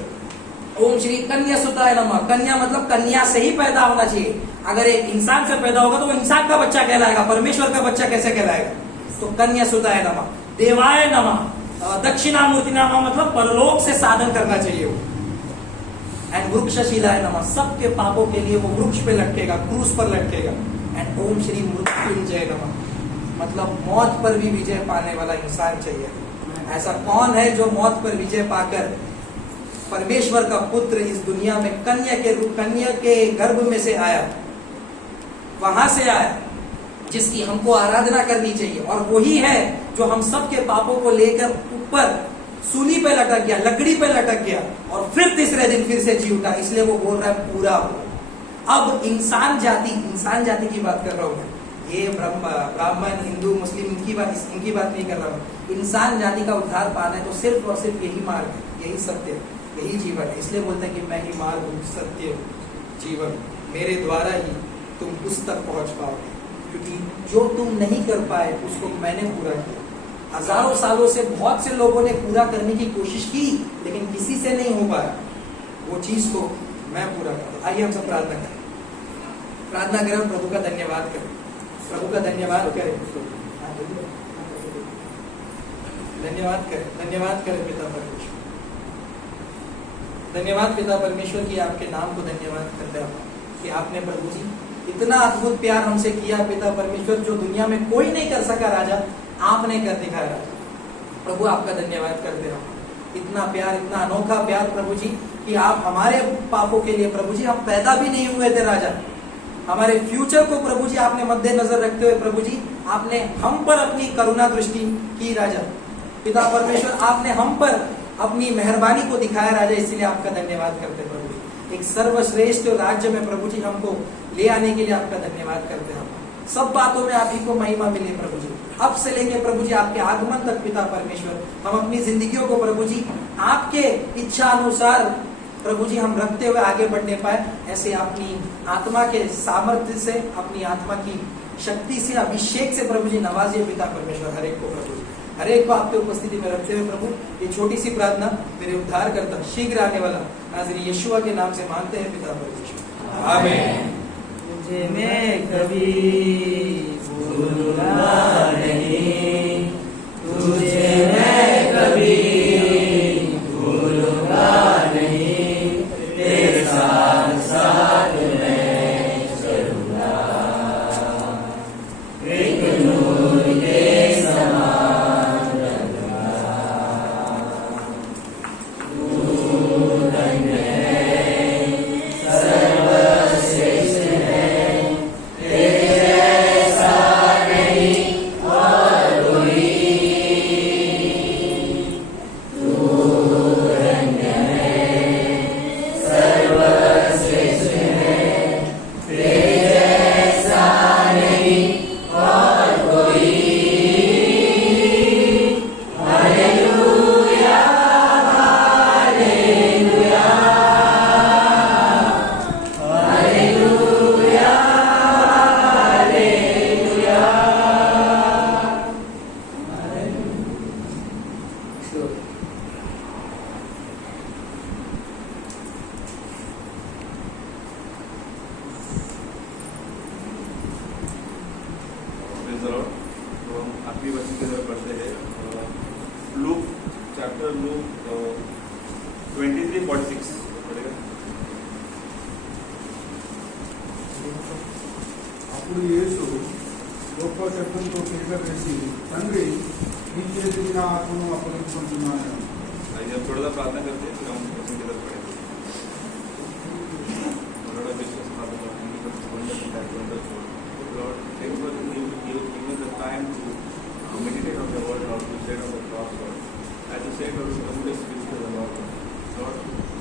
ओम श्री कन्या सुताय नमः, कन्या मतलब कन्या से ही पैदा होना चाहिए, अगर एक इंसान से पैदा होगा तो वो इंसान का बच्चा कहलाएगा, परमेश्वर का बच्चा कैसे कहलाएगा, तो कन्या सुताय नमः। देवाय नमः, दक्षिणामूर्ति नमः मतलब परलोक से साधन करना चाहिए वो, एंड वृक्षशिलाय नमः, सबके पापों के लिए वो वृक्ष पे लटकेगा, क्रूस पर लटकेगा, एंड ओम श्री मृत्युंजय नमः मतलब मौत पर भी विजय पाने वाला इंसान चाहिए। ऐसा कौन है जो मौत पर विजय पाकर परमेश्वर का पुत्र इस दुनिया में कन्या के गर्भ में से आया, वहां से आया, जिसकी हमको आराधना करनी चाहिए, और वही है जो हम सबके पापों को लेकर ऊपर सूली पे लटक गया, लकड़ी पे लटक गया, और फिर तीसरे दिन फिर से जी उठा, इसलिए वो बोल रहा है पूरा हो। अब इंसान जाति की बात कर रहा हूं मैं, ये ब्राह्मण हिंदू मुस्लिम इनकी बात नहीं कर रहा हूं। इंसान जाति का उद्धार पाना है तो सिर्फ और सिर्फ यही मार्ग है, यही सत्य है, यही जीवन है। इसलिए बोलते हैं कि मैं ही मार्ग हूं, सत्य हूं, जीवन, मेरे द्वारा ही तुम उस तक पहुंच पाओगे, क्योंकि जो तुम नहीं कर पाए उसको मैंने पूरा किया। हजारों सालों से बहुत से लोगों ने पूरा करने की कोशिश की, लेकिन किसी से नहीं हो पाया, वो चीज को मैं पूरा कर। आइए हम सब प्रार्थना करें, प्रभु का धन्यवाद करें, प्रभु का धन्यवाद करें, धन्यवाद करें पिता परमेश्वर, धन्यवाद पिता परमेश्वर की आपके नाम को धन्यवाद करते हैं कि आपने प्रभु जी इतना अद्भुत प्यार हमसे किया पिता परमेश्वर, जो दुनिया में कोई नहीं कर सका राजा, आपने कर दिखाया राजा। प्रभु आपका धन्यवाद करते हैं, इतना प्यार, इतना अनोखा प्यार प्रभु जी, कि आप हमारे पापों के लिए प्रभु जी, हम पैदा भी नहीं हुए थे राजा, हमारे फ्यूचर को प्रभु जी आपने मद्देनजर रखते हुए प्रभु जी आपने हम पर अपनी करुणा दृष्टि की राजा। पिता परमेश्वर आपने हम पर अपनी मेहरबानी को दिखाया राजा, इसीलिए आपका धन्यवाद करते प्रभु जी। एक सर्वश्रेष्ठ राज्य में प्रभु जी हमको ले आने के लिए आपका धन्यवाद करते हैं। सब बातों में आप ही को महिमा मिले प्रभु जी। अब से लेंगे प्रभु जी आपके आगमन तक पिता परमेश्वर, हम अपनी जिंदगियों को प्रभु जी आपके इच्छा अनुसार प्रभु जी हम रखते हुए आगे बढ़ने पाए, ऐसे अपनी आत्मा के सामर्थ्य से, अपनी आत्मा की शक्ति से, अभिषेक से प्रभु जी नवाजिए पिता परमेश्वर हर एक को प्रभु जी, हर एक को आपके उपस्थिति में रखते हुए प्रभु ये छोटी सी प्रार्थना मेरे उद्धार करता शीघ्र आने वाला नाज़री यीशुआ के नाम से मांगते हैं पिता परमेश्वर, आमीन। तुझे मैं कभी भूलूंगा नहीं, तुझे मैं कभी भूलूंगा नहीं, तेरे साथ साथ मैं चलूंगा, एक नूर के समान रहूंगा, तू धन्य है, सर्वश्रेष्ठ है, तेरे जैसा नहीं और कोई, तू धन्य है, सर्वश्रेष्ठ है, तेरे जैसा नहीं और कोई। Hallelujah, hallelujah, hallelujah, Praise the Lord. तो हम आखिरी वचन की तरफ बढ़ते हैं। लूक चैप्टर 23:46 पढ़ेगा। అప్పుడు యేసు గొప్ప శబ్దంతో కేక వేసి తండ్రి నీ చేతికి నా ఆత్మను అప్పగించుకుంటున్నాను. आइए अब थोड़ा सा प्रार्थना करते हैं, फिर हम वचन की तरफ बढ़ेंगे। Lord, I wish us Father, Lord, thank you for this wonderful time, wonderful. Lord, thank you for giving us the time to meditate on the word, Lord, to stand on the cross, Lord. As you said, Lord, to commit us to the Lord. Lord,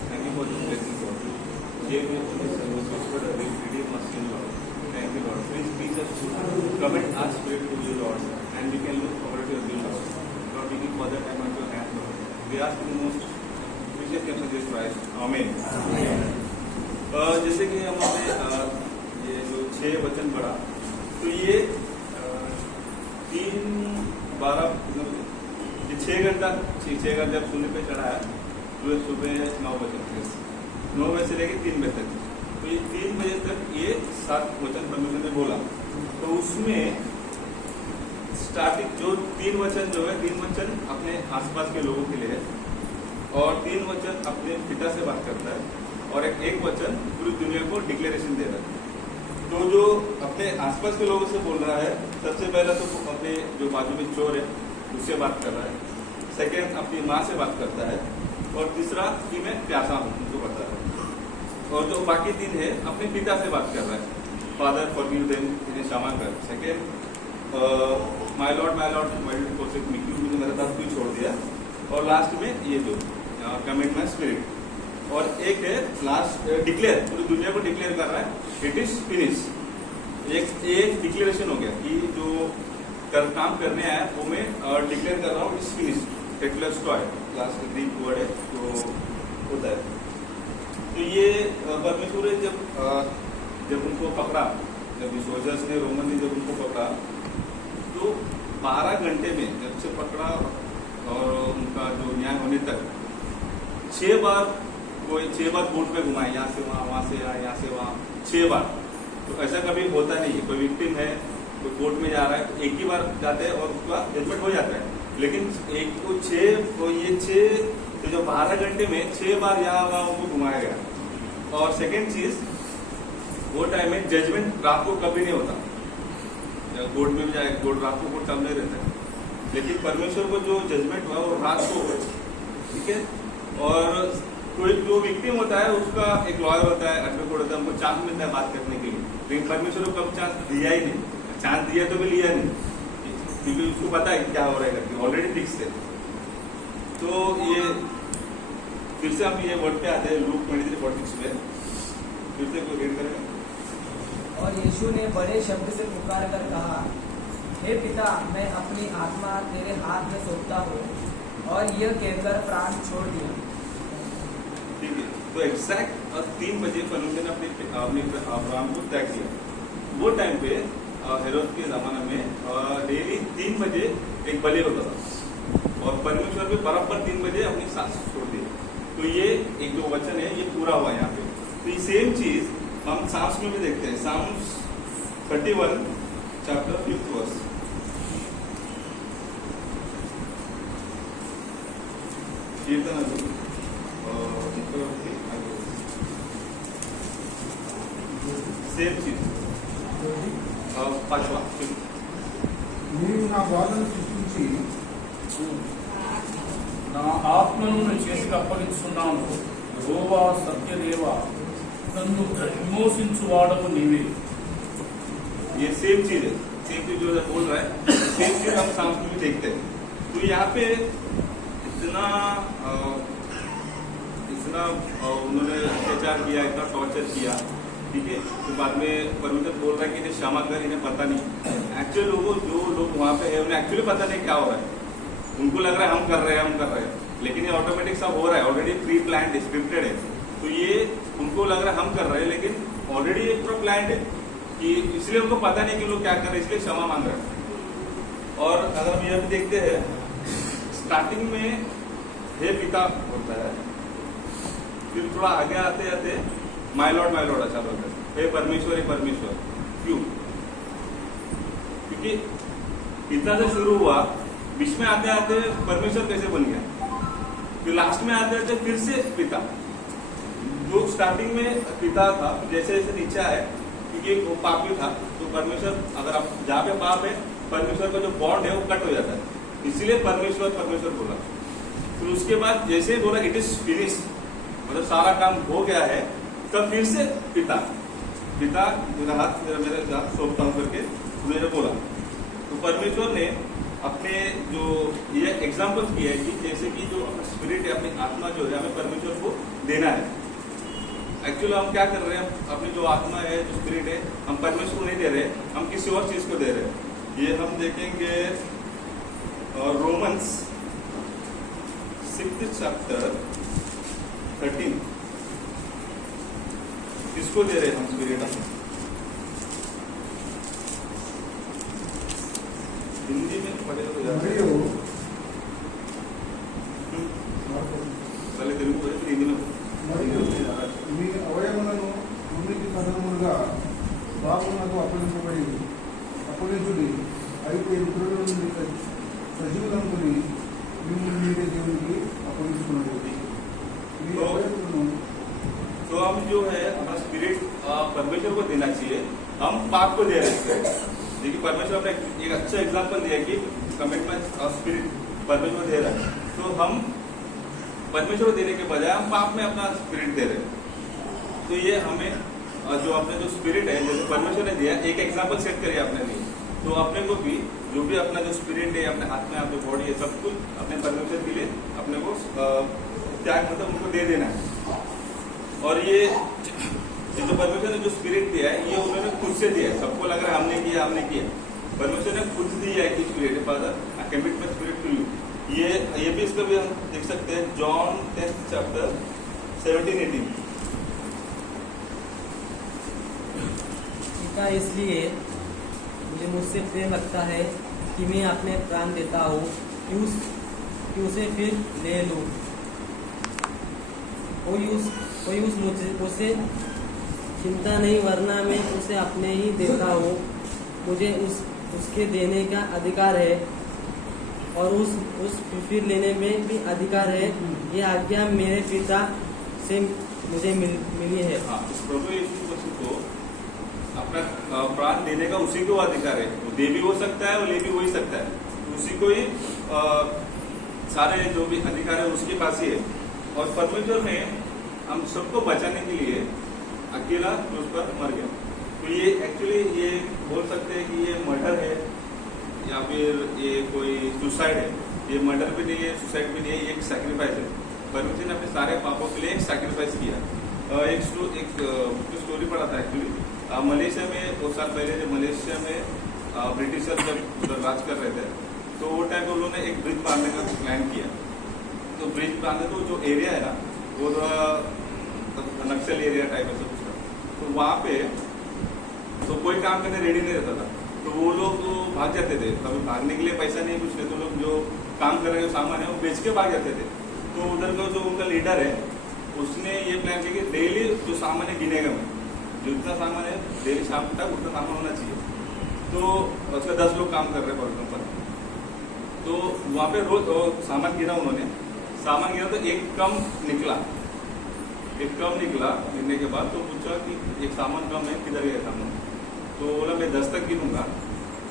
thank you for this blessing, Lord. You gave me this and was whispered a redeem us in, Lord. Thank you, Lord. Please teach us to commit our spirit to you, Lord, and we can look forward to your ask the most precious gift of Jesus Christ. Amen. जैसे कि हमारे ये जो 6 वचन पढ़ा, तो ये 3-12 ये 6 घंटा जब सुनने पे चढ़ाया तो सुबह 9 बजे 9 बजे से लेके 3 बजे तक, तो ये 3 बजे तक ये 7 वचन परमेश्वर ने बोला। तो उसमें स्टार्टिंग जो 3 वचन जो है, 3 वचन अपने आसपास के लोगों के लिए है और 3 वचन अपने पिता से बात करता है और एक वचन पूरी दुनिया को डिक्लेरेशन दे रहा है। तो जो अपने आसपास के लोगों से बोल रहा है, सबसे पहला तो अपने जो बाजू में चोर है उससे बात कर रहा है, सेकेंड अपनी माँ से बात करता है और तीसरा कि मैं प्यासा हूँ उनको बता रहा है, और जो बाकी 3 है अपने पिता से बात कर रहा है, फादर फॉरगिव देम, इन्हें क्षमा कर। Second my Lord why did you forsake मी, क्यों मुझे मेरे साथ क्यों छोड़ दिया, और लास्ट में ये जो कमिट माय स्पिरिट, और एक है लास्ट डिक्लेयर, पूरी दुनिया को डिक्लेयर कर रहा है इट इज फिनिश। एक डिक्लेरेशन हो गया कि जो काम करने आया वो मैं डिक्लेयर कर रहा हूँ इट्स फिनिश, टेटलेस्टॉय लास्ट ग्रीक वर्ड है तो होता है। तो ये परमेश्वर ने जब उनको पकड़ा, जब सोल्जर्स ने रोमन ने जब उनको पकड़ा तो 12 घंटे में जब से पकड़ा और उनका जो न्याय होने तक 6 बार कोर्ट में घुमाए, यहाँ से वहाँ से यहाँ से वहाँ 6 बार। तो ऐसा कभी होता नहीं है, कोई विक्टिम है कोई कोर्ट में जा रहा है तो एक ही बार जाते हैं और उसका जजमेंट हो जाता है, लेकिन एक को 6 तो जो 12 घंटे में 6 बार यहाँ वहाँ उनको घुमाया गया। और सेकेंड चीज, वो टाइम में जजमेंट रात को कभी नहीं होता, कोर्ट में भी जाए रात को कोर्ट चालू नहीं रहता है, लेकिन परमेश्वर को जो जजमेंट हुआ वो रात को हुआ, ठीक है। और कोई जो विक्टिम होता है उसका एक लॉयर होता है, एडवोकेट होता है, उनको चांस मिलता है बात करने के लिए, लेकिन परमेश्वर को कभी चांस दिया ही नहीं, चांस दिया तो भी लिया नहीं, क्योंकि उसको पता है क्या हो रहा है करके, ऑलरेडी फिक्स है। तो ये फिर से हम ये वर्ड पे आते हैं लूक 23:46 पे, फिर से कोई रीड करेगा। और यीशु ने बड़े शब्द से पुकार कर कहा, हे पिता, मैं अपनी आत्मा तेरे हाथ में सौंपता हूँ, और यह कहकर प्राण छोड़ दिया। ठीक है, तो एग्जैक्ट 3 बजे परमेश्वर ने अपने अब्राहम को त्याग किया। वो टाइम पे हेरोद के जमाना में डेली 3 बजे एक बलि होता था और परमेश्वर भी बराबर 3 बजे अपनी सांस छोड़ दी। तो ये एक जो वचन है ये पूरा हुआ यहाँ पे। तो ये सेम चीज हम साम्स में भी देखते हैं, साम्स 31 चैप्टर 5th वर्स। कीर्तन सेम चीज 5वां, నీవు నా బాధను సృష్టించి నా ఆత్మను నీ చేతికి అప్పగించున్నాను, యెహోవా సత్యదేవ, నన్ను విమోచించువాడవు నీవే। ये सेम चीज है, सेम चीज जो बोल रहा है, सेम चीज हम साम्स में भी देखते हैं। तो यहाँ पे इतना उन्होंने अत्याचार किया, इतना टॉर्चर किया, ठीक है। तो बाद में परमेश्वर बोल रहा है कि इन्हें क्षमा कर, इन्हें पता नहीं। एक्चुअली जो लोग वहाँ पे है उन्हें एक्चुअली पता नहीं क्या हो रहा है, उनको लग रहा है हम कर रहे हैं, लेकिन ये ऑटोमेटिक सब हो रहा है, ऑलरेडी प्री प्लान्ड स्क्रिप्टेड है। तो ये उनको लग रहा है हम कर रहे हैं, लेकिन ऑलरेडी ये पूरा प्लान्ड है कि इसलिए उनको पता नहीं कि लोग क्या कर रहे हैं, इसलिए क्षमा मांग रहे हैं। और अगर हम ये भी देखते हैं, स्टार्टिंग में हे पिता होता है, फिर थोड़ा आगे आते आते माय लॉर्ड अच्छा होता है, हे परमेश्वर, क्यों? क्योंकि पिता से शुरू हुआ, बीच में आते आते परमेश्वर कैसे बन गया, फिर लास्ट में आते आते फिर से पिता। जो स्टार्टिंग में पिता था, जैसे जैसे नीचे आए, क्योंकि वो पापी था, तो परमेश्वर, अगर आप जहाँ पे पाप है, परमेश्वर का जो बॉन्ड है वो कट हो जाता है, इसलिए परमेश्वर बोला। फिर उसके बाद जैसे बोला इट इज फिनिश, मतलब सारा काम हो गया है, तब फिर से पिता मेरा हाथ सौंपता हूँ करके उन्होंने बोला। तो परमेश्वर ने अपने जो ये एग्जाम्पल किया है कि जैसे कि जो स्पिरिट है, अपनी आत्मा जो है हमें परमेश्वर को देना है। एक्चुअली हम क्या कर रहे हैं, अपनी जो आत्मा है, जो स्पिरिट है, हम परमेश्वर को नहीं दे रहे, हम किसी और चीज को दे रहे हैं। ये हम देखेंगे रोमन्स 6th chapter 13 किसको दे रहे हैं हम स्पिरिट अपने? हिंदी में पढ़े तो याद है। पहले तेलुगु बोले फिर हिंदी में మీ అవయవములను భూమికి సదనములుగా బాగున్నకు అప్పగించుడి అయితే మృతుల నుండి సజీవులనుకుని మిమ్మల్ని మీరే దేవునికి అప్పగించుకున్నది మీ అవయవములను तो हम जो है हमारा स्पिरिट परमेश्वर को देना चाहिए, हम पाप को दे रहे हैं। देखिए परमेश्वर ने एक अच्छा एग्जांपल दिया कि कमिटमेंट और स्पिरिट परमेश्वर दे रहा है, तो हम परमेश्वर को देने के बजाय हम पाप में अपना स्पिरिट दे रहे हैं। तो ये हमें जो अपने जो स्पिरिट है जैसे परमेश्वर ने दिया, एक एग्जांपल सेट करिए अपने लिए, तो अपने को भी जो भी अपना जो स्पिरिट है, अपने हाथ में अपने बॉडी है, सब कुछ अपने परमेश्वर के लिए अपने को त्याग मतलब उनको दे देना है। और ये जो परमेश्वर ने जो स्पिरिट दिया है ये उन्होंने खुद से दिया है, सबको लग रहा है हमने किया, परमेश्वर ने खुद दिया है कि spirit father I commit my spirit to you. ये भी इसका भी हम देख सकते हैं जॉन 10th chapter 17-18। पिता इसलिए मुझसे प्रेम रखता है कि मैं अपने प्राण देता हूँ कि उसे फिर ले लूँ। कोई मुझसे चिंता नहीं, वरना मैं उसे अपने ही देता हूँ। मुझे उसके देने का अधिकार है और उस फिर लेने में भी अधिकार है। ये आज्ञा मेरे पिता से मुझे मिली है। हाँ, इस प्रभु यीशु मसीह को अपना प्राण देने का उसी को अधिकार है, वो दे भी हो सकता है और ले भी हो ही सकता है, उसी को ही सारे जो भी अधिकार है उसके पास ही है। और परमेश्वर ने हम सबको बचाने के लिए अकेला क्रूस पर मर गया। तो ये एक्चुअली ये बोल सकते हैं कि ये मर्डर है या फिर ये कोई सुसाइड है। ये मर्डर भी नहीं है, सुसाइड भी नहीं है, ये एक सैक्रिफाइस है। परमेश्वर ने अपने सारे पापों के लिए एक सैक्रिफाइस किया। एक स्टोरी पढ़ा था एक्चुअली मलेशिया में, 2 साल पहले जब मलेशिया में ब्रिटिशर जब उधर राज कर रहे थे, तो वो टाइम उन्होंने एक ब्रिज बांधने का प्लान किया। तो ब्रिज बांधने तो जो एरिया है ना वो नक्सल एरिया टाइप है सब कुछ, तो वहाँ पे तो कोई काम करने रेडी नहीं रहता था, तो वो लोग भाग जाते थे। कभी भागने के लिए पैसा नहीं कुछ नहीं, तो लोग जो काम कर रहे सामान है वो बेच के भाग जाते थे। तो उधर का जो उनका लीडर है उसने ये प्लान किया कि डेली जो सामान है गिनेगा मैं, जितना सामान है डेली शाम तक उतना सामान होना चाहिए। तो उसका 10 लोग काम कर रहे फॉर एग्जाम्पल, तो वहाँ पे रोज सामान गिना उन्होंने, सामान गिना तो एक कम निकला। गिनने के बाद तो पूछा कि एक सामान कम है, किधर गया सामान? तो बोला मैं 10 तक गिनूंगा,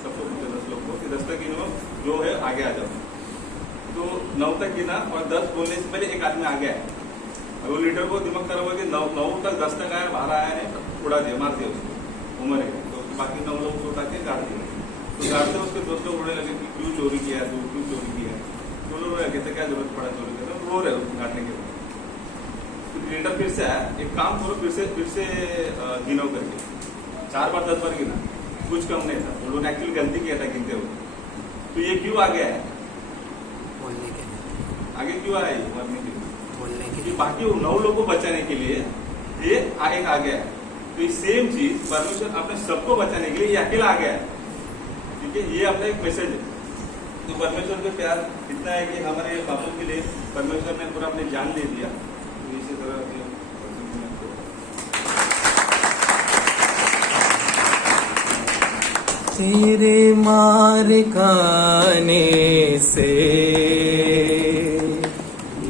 सबको पूछा 10 लोग को कि 10 तक गिनो, जो है आगे आ जाओ। तो 9 तक गिना और 10 बोलने से पहले एक आदमी आ गया है। वो लीडर को दिमाग खराब हुआ कि 9 तक 10 तक आया, बाहर आया नहीं, उड़ा दिया, मार दिया उसको, उम्र है। तो बाकी 9 लोग को उठा के गाड़ दिया। तो गाड़ते उसके दोस्त लोग उड़ने लगे कि क्यों चोरी किया तू, क्यों चोरी किया? तो लोग कहते क्या जरूरत पड़ा चोरी करना, रो रहे उसको गाड़ने के बाद। तो लीडर फिर से आया, एक काम करो फिर से गिनो करके 4 बार 10 बार गिना, कुछ कम नहीं था। उन्होंने एक्चुअली गलती किया था गिनते हुए। तो ये क्यों आ गया है? आगे क्यों आया ये मरने के लिए? कि बाकी 9 लोगों को बचाने के लिए ये आगे आ गया है। तो ये सेम चीज परमेश्वर अपने सबको बचाने के लिए ये अकेला आ गया है। ठीक है, ये अपना एक मैसेज है। तो परमेश्वर का प्यार इतना है कि हमारे पापों के लिए परमेश्वर ने पूरा अपनी जान दे दिया। तो इसी तरह तेरे मार खाने से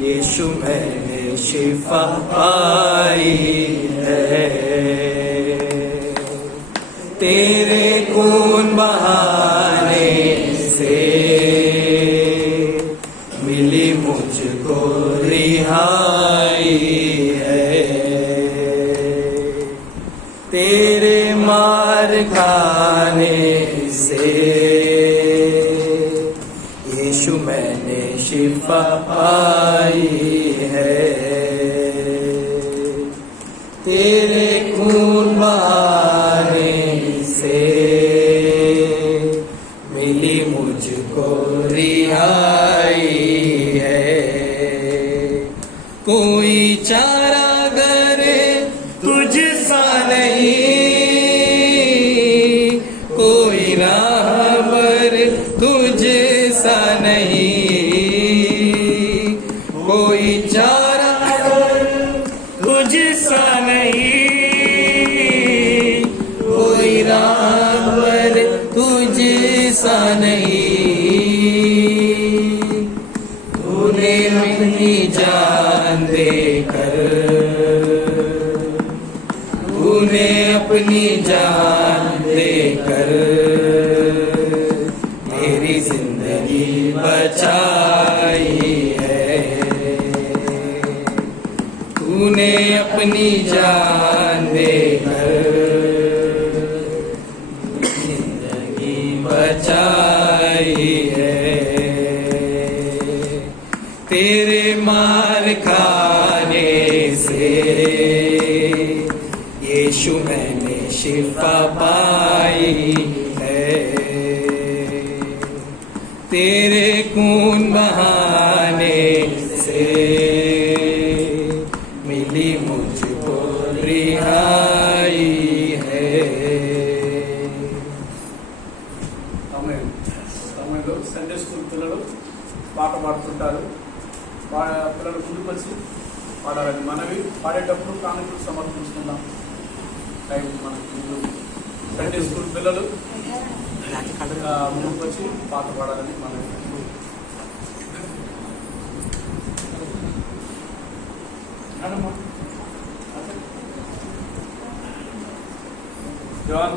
यीशु मैंने शिफा पाई है, तेरे खून बहाने से मिली मुझको रिहाई है, तेरे मार खाने से यीशु मैंने शिफा पाई है, तेरे खून बहाने से मिली मुझको रिहाई है। तूने अपनी जान देकर, तूने अपनी जान देकर मेरी जिंदगी बचाई है। तूने अपनी जान देकर जिंदगी बचाई है। तेरे मार खाने से यीशु मैंने शिफा पाई है। तेरे खून बहाने से मिली मुझको रिहाई है। తమిళలో సండే స్కూల్ పిల్లలు పాట పాడుతుంటారు. పిల్లలు ముందుకు వచ్చి పాడాలని మనవి. పాడేటప్పుడు కానుకలు సమర్పించుకుందాం. టైం మనకి సండే స్కూల్ పిల్లలు ముందుకు వచ్చి పాట పాడాలని మనవి. जॉन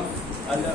आजा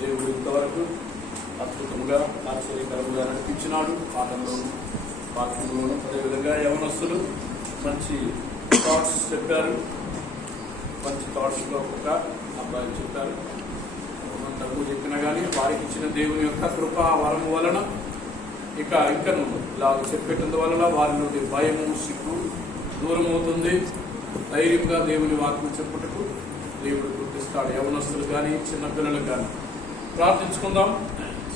దేవుడు ఇంతవరకు అద్భుతంగా ఆశ్చర్యకరంగా నడిపించినాడు. పాఠంలోను వాక్యంలోను అదేవిధంగా యవనస్తులు మంచి థాట్స్ చెప్పారు. మంచి థాట్స్లో ఒక అబ్బాయి చెప్పారు. తక్కువ చెప్పినా కానీ వారికి ఇచ్చిన దేవుని యొక్క కృపా వరము వలన ఇంకను ఇలా చెప్పేటందువల్ల వారి నుండి భయము సిగ్గు దూరం అవుతుంది. ధైర్యంగా దేవుని వాక్యం చెప్పుటకు దేవుడు గుర్తిస్తాడు. యవనస్తులు కానీ చిన్నపిల్లలు కానీ. ప్రార్థించుకుందాం.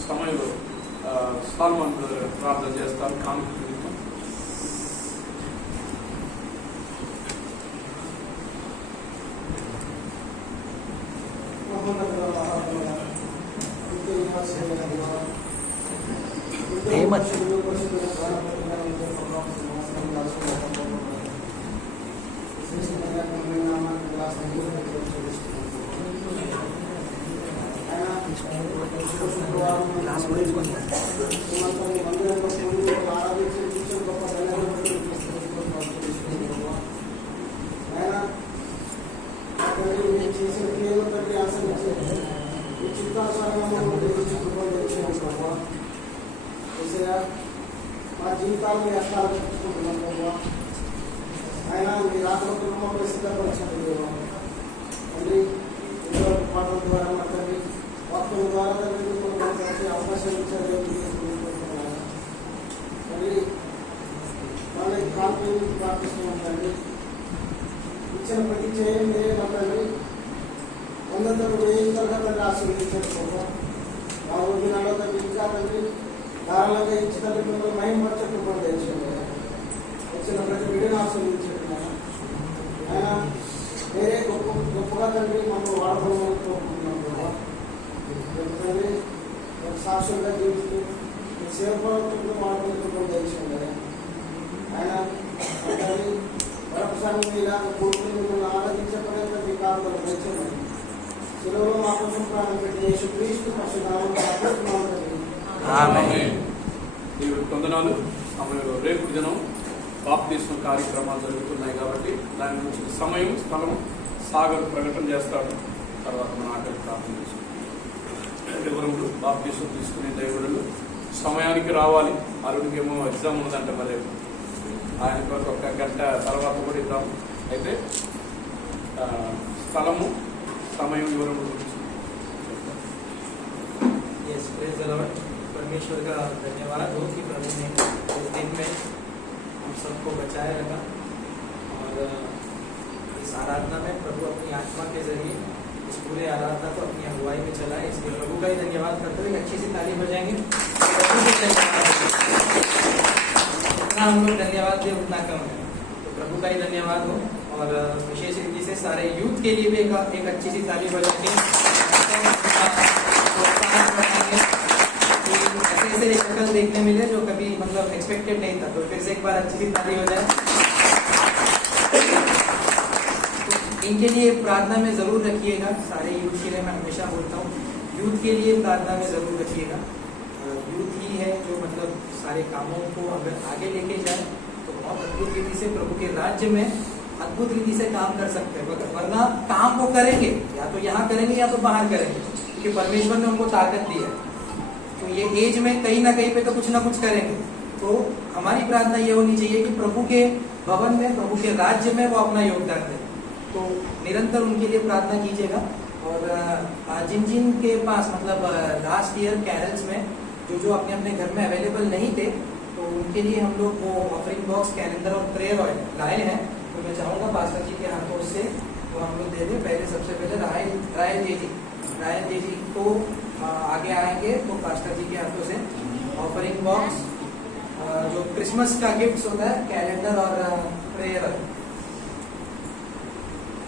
సమయంలో సాల్మాన్ బ్రదర్ ప్రార్థన చేస్తారు. కానుక మా జీవితాలను ఎక్కాలు పెట్టుకుంటున్నాం ప్రభావ. ఆయన మీ రాత్రి కుటుంబంలో సిద్ధపరచండి తండ్రి. పాటల ద్వారా మా తండ్రి వాక్యం ద్వారా తండ్రి అవకాశం ఇచ్చారు తండ్రి. వాళ్ళకి కాల్పి ప్రార్థిస్తున్నాం తండ్రి. ఇచ్చిన ప్రతి చేయండి మా తండ్రి. వందలు వేయి తరగతి ఆశీర్వదించారు ప్రభావ. మా రోజు నాలో తండ్రి ఇంకా తండ్రి ధారాళంగా ఇచ్చిన మిమ్మల్ని మహిమపరచకుండా తెచ్చింది. వచ్చిన ప్రతి వీడియోని ఆశీర్వదించండి ఆయన. వేరే గొప్పగా తండ్రి మమ్మల్ని వాడకూడదని కోరుకుంటున్నాం ప్రభావ. తండ్రి సాక్షులుగా జీవిస్తూ సేవకులు వాడుకుంటూ తెచ్చింది ఆయన. తండ్రి మరొకసారి మీద కూర్చుని మిమ్మల్ని ఆరాధించకపోతే మీ కాలంలో తెచ్చింది. సెలవులో మా కోసం ప్రాణం పెట్టి యేసు క్రీస్తు పరిశుద్ధ దేవుడి వందనాలు. సమయంలో రేపు దినం బాప్తిస్మ కార్యక్రమాలు జరుగుతున్నాయి కాబట్టి దాని గురించి సమయం స్థలం సాగర్ ప్రకటన చేస్తాడు. తర్వాత మన ఆఖరి ప్రార్థన చేసుకుంటాం. వివరములు బాప్తిస్మ తీసుకునే దేవుడు సమయానికి రావాలి. అరుడికి ఏమో ఎగ్జామ్ ఉందంటే మరి ఆయన కొరకు 1 గంట తర్వాత కూడా ఇద్దాం. అయితే స్థలము సమయం వివరముల గురించి परमेश्वर का धन्यवाद हो कि प्रभु ने इस दिन में हम सबको बचाए रखा और इस आराधना में प्रभु अपनी आत्मा के जरिए इस पूरे आराधना को अपनी अगुवाई में चलाए. इसलिए प्रभु का ही धन्यवाद करते हुए अच्छी सी ताली बजाएंगे. जितना हम लोग धन्यवाद दें उतना कम है. तो प्रभु का ही धन्यवाद हो. और विशेष रीति से सारे यूथ के लिए भी एक अच्छी सी ताली बजाएंगे. ऐसे शक्ल देखने मिले जो कभी मतलब एक्सपेक्टेड नहीं था. तो फिर से एक बार अच्छी सी ताली हो जाए. तो इनके लिए प्रार्थना में जरूर रखिएगा. सारे यूथ के लिए मैं हमेशा बोलता हूँ यूथ के लिए प्रार्थना में जरूर रखिएगा. यूथ ही है जो मतलब सारे कामों को अगर आगे लेके जाए तो बहुत अद्भुत रीति से प्रभु के राज्य में अद्भुत रीति से काम कर सकते हैं. वरना काम वो करेंगे या तो यहाँ करेंगे या तो बाहर करेंगे क्योंकि परमेश्वर ने उनको ताकत दी है. तो ये एज में कहीं ना कहीं पे तो कुछ ना कुछ करेंगे. तो हमारी प्रार्थना ये होनी चाहिए कि प्रभु के भवन में प्रभु के राज्य में वो अपना योगदान दें. तो निरंतर उनके लिए प्रार्थना कीजिएगा. और जिन जिन के पास मतलब लास्ट ईयर कैरल्स में जो अपने अपने घर में अवेलेबल नहीं थे तो उनके लिए हम लोग वो ऑफरिंग बॉक्स कैलेंडर और प्रेयर ऑयल लाए हैं. तो मैं चाहूँगा पास्टर जी के हाथों से वो हम लोग दे दें. पहले सबसे पहले रायल जी को आगे आएंगे तो पास्टर जी के हाथों से ऑफरिंग बॉक्स जो क्रिसमस का गिफ्ट होता है कैलेंडर और प्रेयर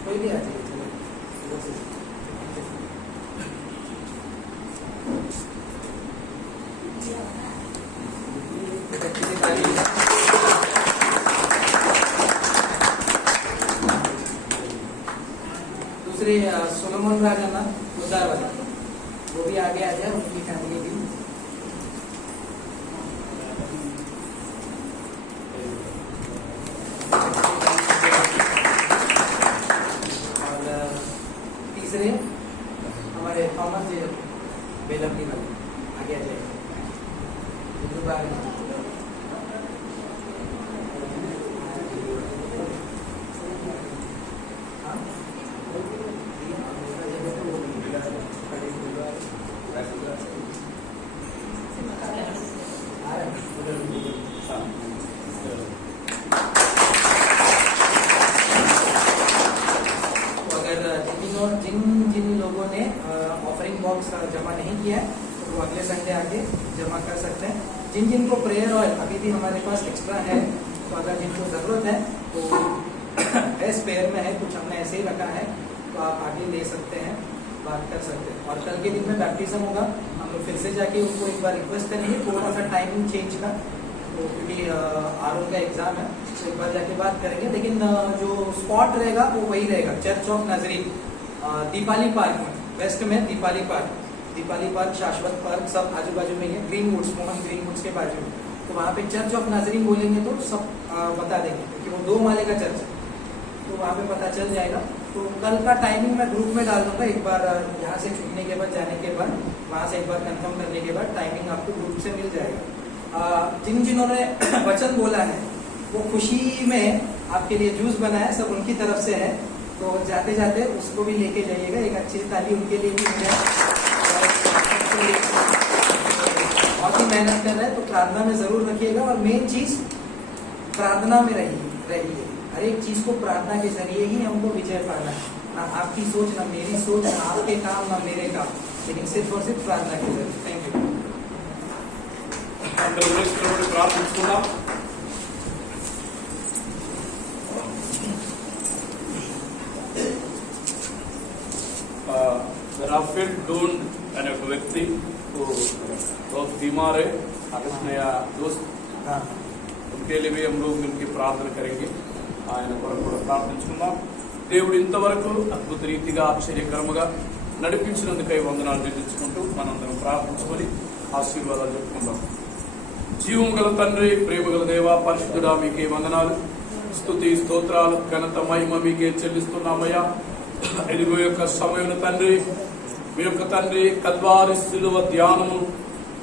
कोई भी आ जाइए. दूसरे सोलोमन राजा उद्धार वाले वो भी आगे आ जाए. उनकी फैमिली भी और तीसरे हमारे थॉमस जी बेलमनी वाले आगे आ जाए. संडे आके जमा कर सकते हैं। जिन जिनको प्रेयर ऑयल अभी भी हमारे पास एक्स्ट्रा है, तो अगर जिनको ज़रूरत है तो है स्पेयर में है, कुछ हमने ऐसे ही रखा है, तो आप आगे ले सकते हैं, बात कर सकते हैं। और कल के दिन में बैप्टिज्म होगा, हम लोग फिर से जाके उनको एक बार रिक्वेस्ट करेंगे थोड़ा सा टाइमिंग चेंज का, तो क्योंकि आर का एग्जाम है, तो एक बार जाके बात करेंगे। लेकिन जो स्पॉट रहेगा वो वही रहेगा, चर्च ऑफ नाजरीन, दीपाली पार्क में, वेस्ट में दीपाली पार्क, शाश्वत पार्क, सब आजू बाजू में ही है, Green Woods, Mohan Green Woods के बाजू में। तो वहाँ पे चर्च ऑफ नाजरीन बोलेंगे तो सब बता देंगे, क्योंकि वो 2 माले का चर्च है, तो वहाँ पे पता चल जाएगा। तो कल का टाइमिंग मैं ग्रुप में डाल दूंगा, एक बार यहाँ से छूटने के बाद, जाने के बाद, वहाँ से एक बार कंफर्म करने के बाद टाइमिंग आपको ग्रुप से मिल जाएगा। जिन्होंने वचन बोला है वो खुशी में आपके लिए जूस बनाया, सब उनकी तरफ से है, तो जाते जाते उसको भी लेके जाइएगा, एक अच्छी ताली उनके लिए भी मिल जाए। बहुत ही मेहनत कर रहे हैं, तो प्रार्थना में जरूर रखिएगा, और मेन चीज प्रार्थना में रहिए। हर एक चीज को प्रार्थना के जरिए ही हमको विजय पाना है, ना आपकी सोच, ना मेरी सोच, ना आपके काम, ना मेरे काम, लेकिन सिर्फ और सिर्फ प्रार्थना के जरिए। Thank you. ప్రార్థించుకుందాం. राफेल डोंड अने एक व्यक्ति तो बहुत बीमार है, नया दोस्त, उनके लिए भी हम लोग मिलकर प्रार्थना करेंगे. ఆయన కొరకు కూడా ప్రార్థించుకుందాం. దేవుడు ఇంతవరకు అద్భుత రీతిగా ఆశ్చర్యకరముగా నడిపించినందుకై వందనాలు చెల్లించుకుంటూ మనందరం ప్రార్థించుకొని ఆశీర్వాదాలు చెప్పుకుందాం. జీవము గల తండ్రి, ప్రేమ గల దేవా, పరిశుద్ధుడా, మీకే వందనాలు, స్తుతి స్తోత్రాలు, ఘనత మహిమ మీకే చెల్లిస్తున్నామయ్యా. ఎదుగు యొక్క సమయం తండ్రి, మీ యొక్క తండ్రి కల్వారి శిలువ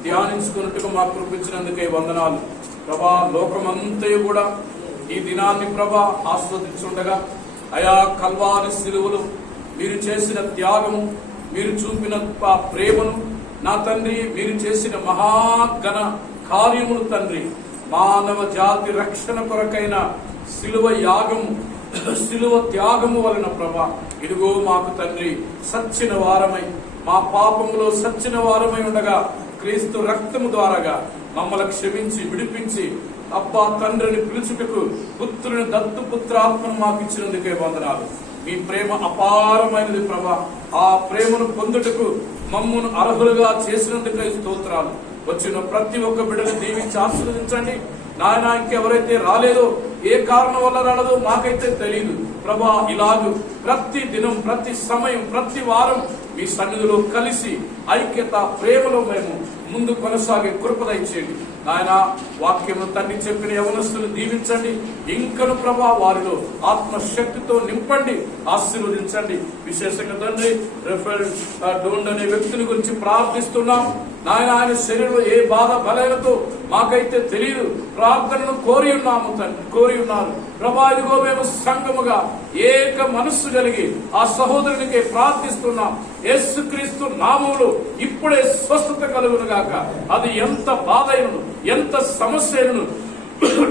ధ్యానించుకున్నట్టుగా మాకు కృపించినందుకే వందనాలు ప్రభా. లోకమంతయు కూడా ఈ దినాన్ని ప్రభా ఆస్వాదించుండగా, అయా కల్వారి శిలువలు మీరు చేసిన త్యాగము, మీరు చూపిన ప్రేమను, నా తండ్రి మీరు చేసిన మహాఘన కార్యములు తండ్రి, మానవ జాతి రక్షణ కొరకైన శిలువ యాగము, శిలువ త్యాగము వలన ప్రభా, ఇదిగో మాకు తండ్రి సచ్చిన వారమై, మా పాపములో సచ్చిన వారమై ఉండగా క్రీస్తు రక్తము ద్వారాగా మమ్మల్ని క్షమించి విడిపించి అబ్బా తండ్రిని పిలుచుటకు పుత్రుని దత్తు పుత్రాత్మను మాకు ఇచ్చినందుకే వందనాలు. మీ ప్రేమ అపారమైనది ప్రభా. ఆ ప్రేమను పొందుటకు మమ్మను అర్హులుగా చేసినందుకే స్తోత్రాలు. వచ్చిన ప్రతి ఒక్క బిడ్డను దీవించి ఆశీర్వదించండి నాయన. ఇంకెవరైతే రాలేదో, ఏ కారణం వల్ల రాలేదో మాకైతే తెలియదు ప్రభా. ఇలాగూ ప్రతి దినం, ప్రతి సమయం, ప్రతి వారం మీ సన్నిధిలో కలిసి ఐక్యత ప్రేమలో మేము ముందు కొనసాగే కృప దయచేయండి నాయన. వాక్యము తండ్రి చెప్పిన యవనస్తులు దీవించండి. ఇంకను ప్రభా వారిలో ఆత్మశక్తితో నింపండి, ఆశీర్వదించండి. విశేషంగా తండ్రి రెఫెల్ డోండ్ అనే వ్యక్తిని గురించి ప్రార్థిస్తున్నాం నాయన. ఆయన శరీరంలో ఏ బాధ బలైనతో మాకైతే తెలియదు, ప్రార్థనను కోరి ఉన్నాము తండ్రి, కోరి ఉన్నారు ప్రభా. ఇదిగో మేము సంఘముగా ఏక మనస్సు కలిగి ఆ సహోదరునికే ప్రార్థిస్తున్నాం. యేసుక్రీస్తు నామములో ఇప్పుడే స్వస్థత కలుగును గాక. అది ఎంత బాధ అయినను, ఎంత సమస్య అయినను,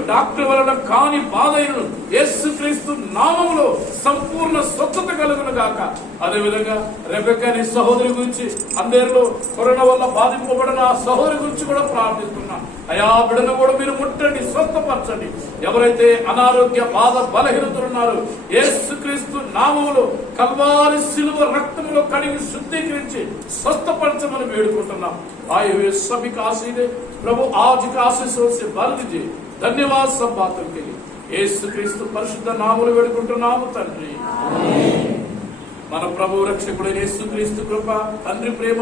డాక్టర్ వలన కాని బాధ అయినను, యేసుక్రీస్తు నామములో సంపూర్ణ స్వస్థత కలుగును గాక. అదేవిధంగా రెబెక్కా అనే సహోదరి గురించి, అందరిలో కరోనా వల్ల బాధింపబడిన ఆ సహోదరి గురించి కూడా ప్రార్థిస్తున్నాం. అయా బిడ్డను కూడా మీరు ముట్టండి, స్వస్థపరచండి. ఎవరైతే అనారోగ్య బాధ బలహీనతలున్నారో యేసుక్రీస్తు నామములో కల్వారి శిలువ రక్తములో కడిగి శుద్ధీకరించి స్వస్థపరచమని వేడుకుంటున్నాం. आए सभी का आशीष दे प्रभु, आज का आशीषों से भर दीजिए. धन्यवाद सब बातों के लिए. యేసు క్రీస్తు పరిశుద్ధ నామములో వేడుకుంటున్నాము తండ్రి. మన ప్రభు రక్షకుడైన యేసు క్రీస్తు కృప, తండ్రి ప్రేమ,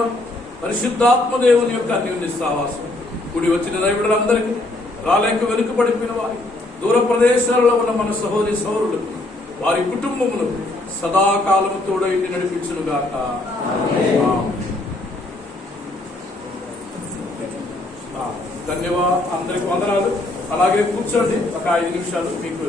పరిశుద్ధాత్మ దేవుని యొక్క అన్యోన్య సహవాసం కూడి వచ్చిన దైవులందరికీ, రాలేక వెనుకబడిపోయిన వారి, దూర ప్రదేశాలలో ఉన్న మన సహోదరి సహోదరులకు, వారి కుటుంబమును సదాకాలము తోడైండి నడిపించును గాక. ధన్యవాదాలు, అందరికి వందనాలు. అలాగే కూర్చోండి, ఒక 5 నిమిషాలు మీకు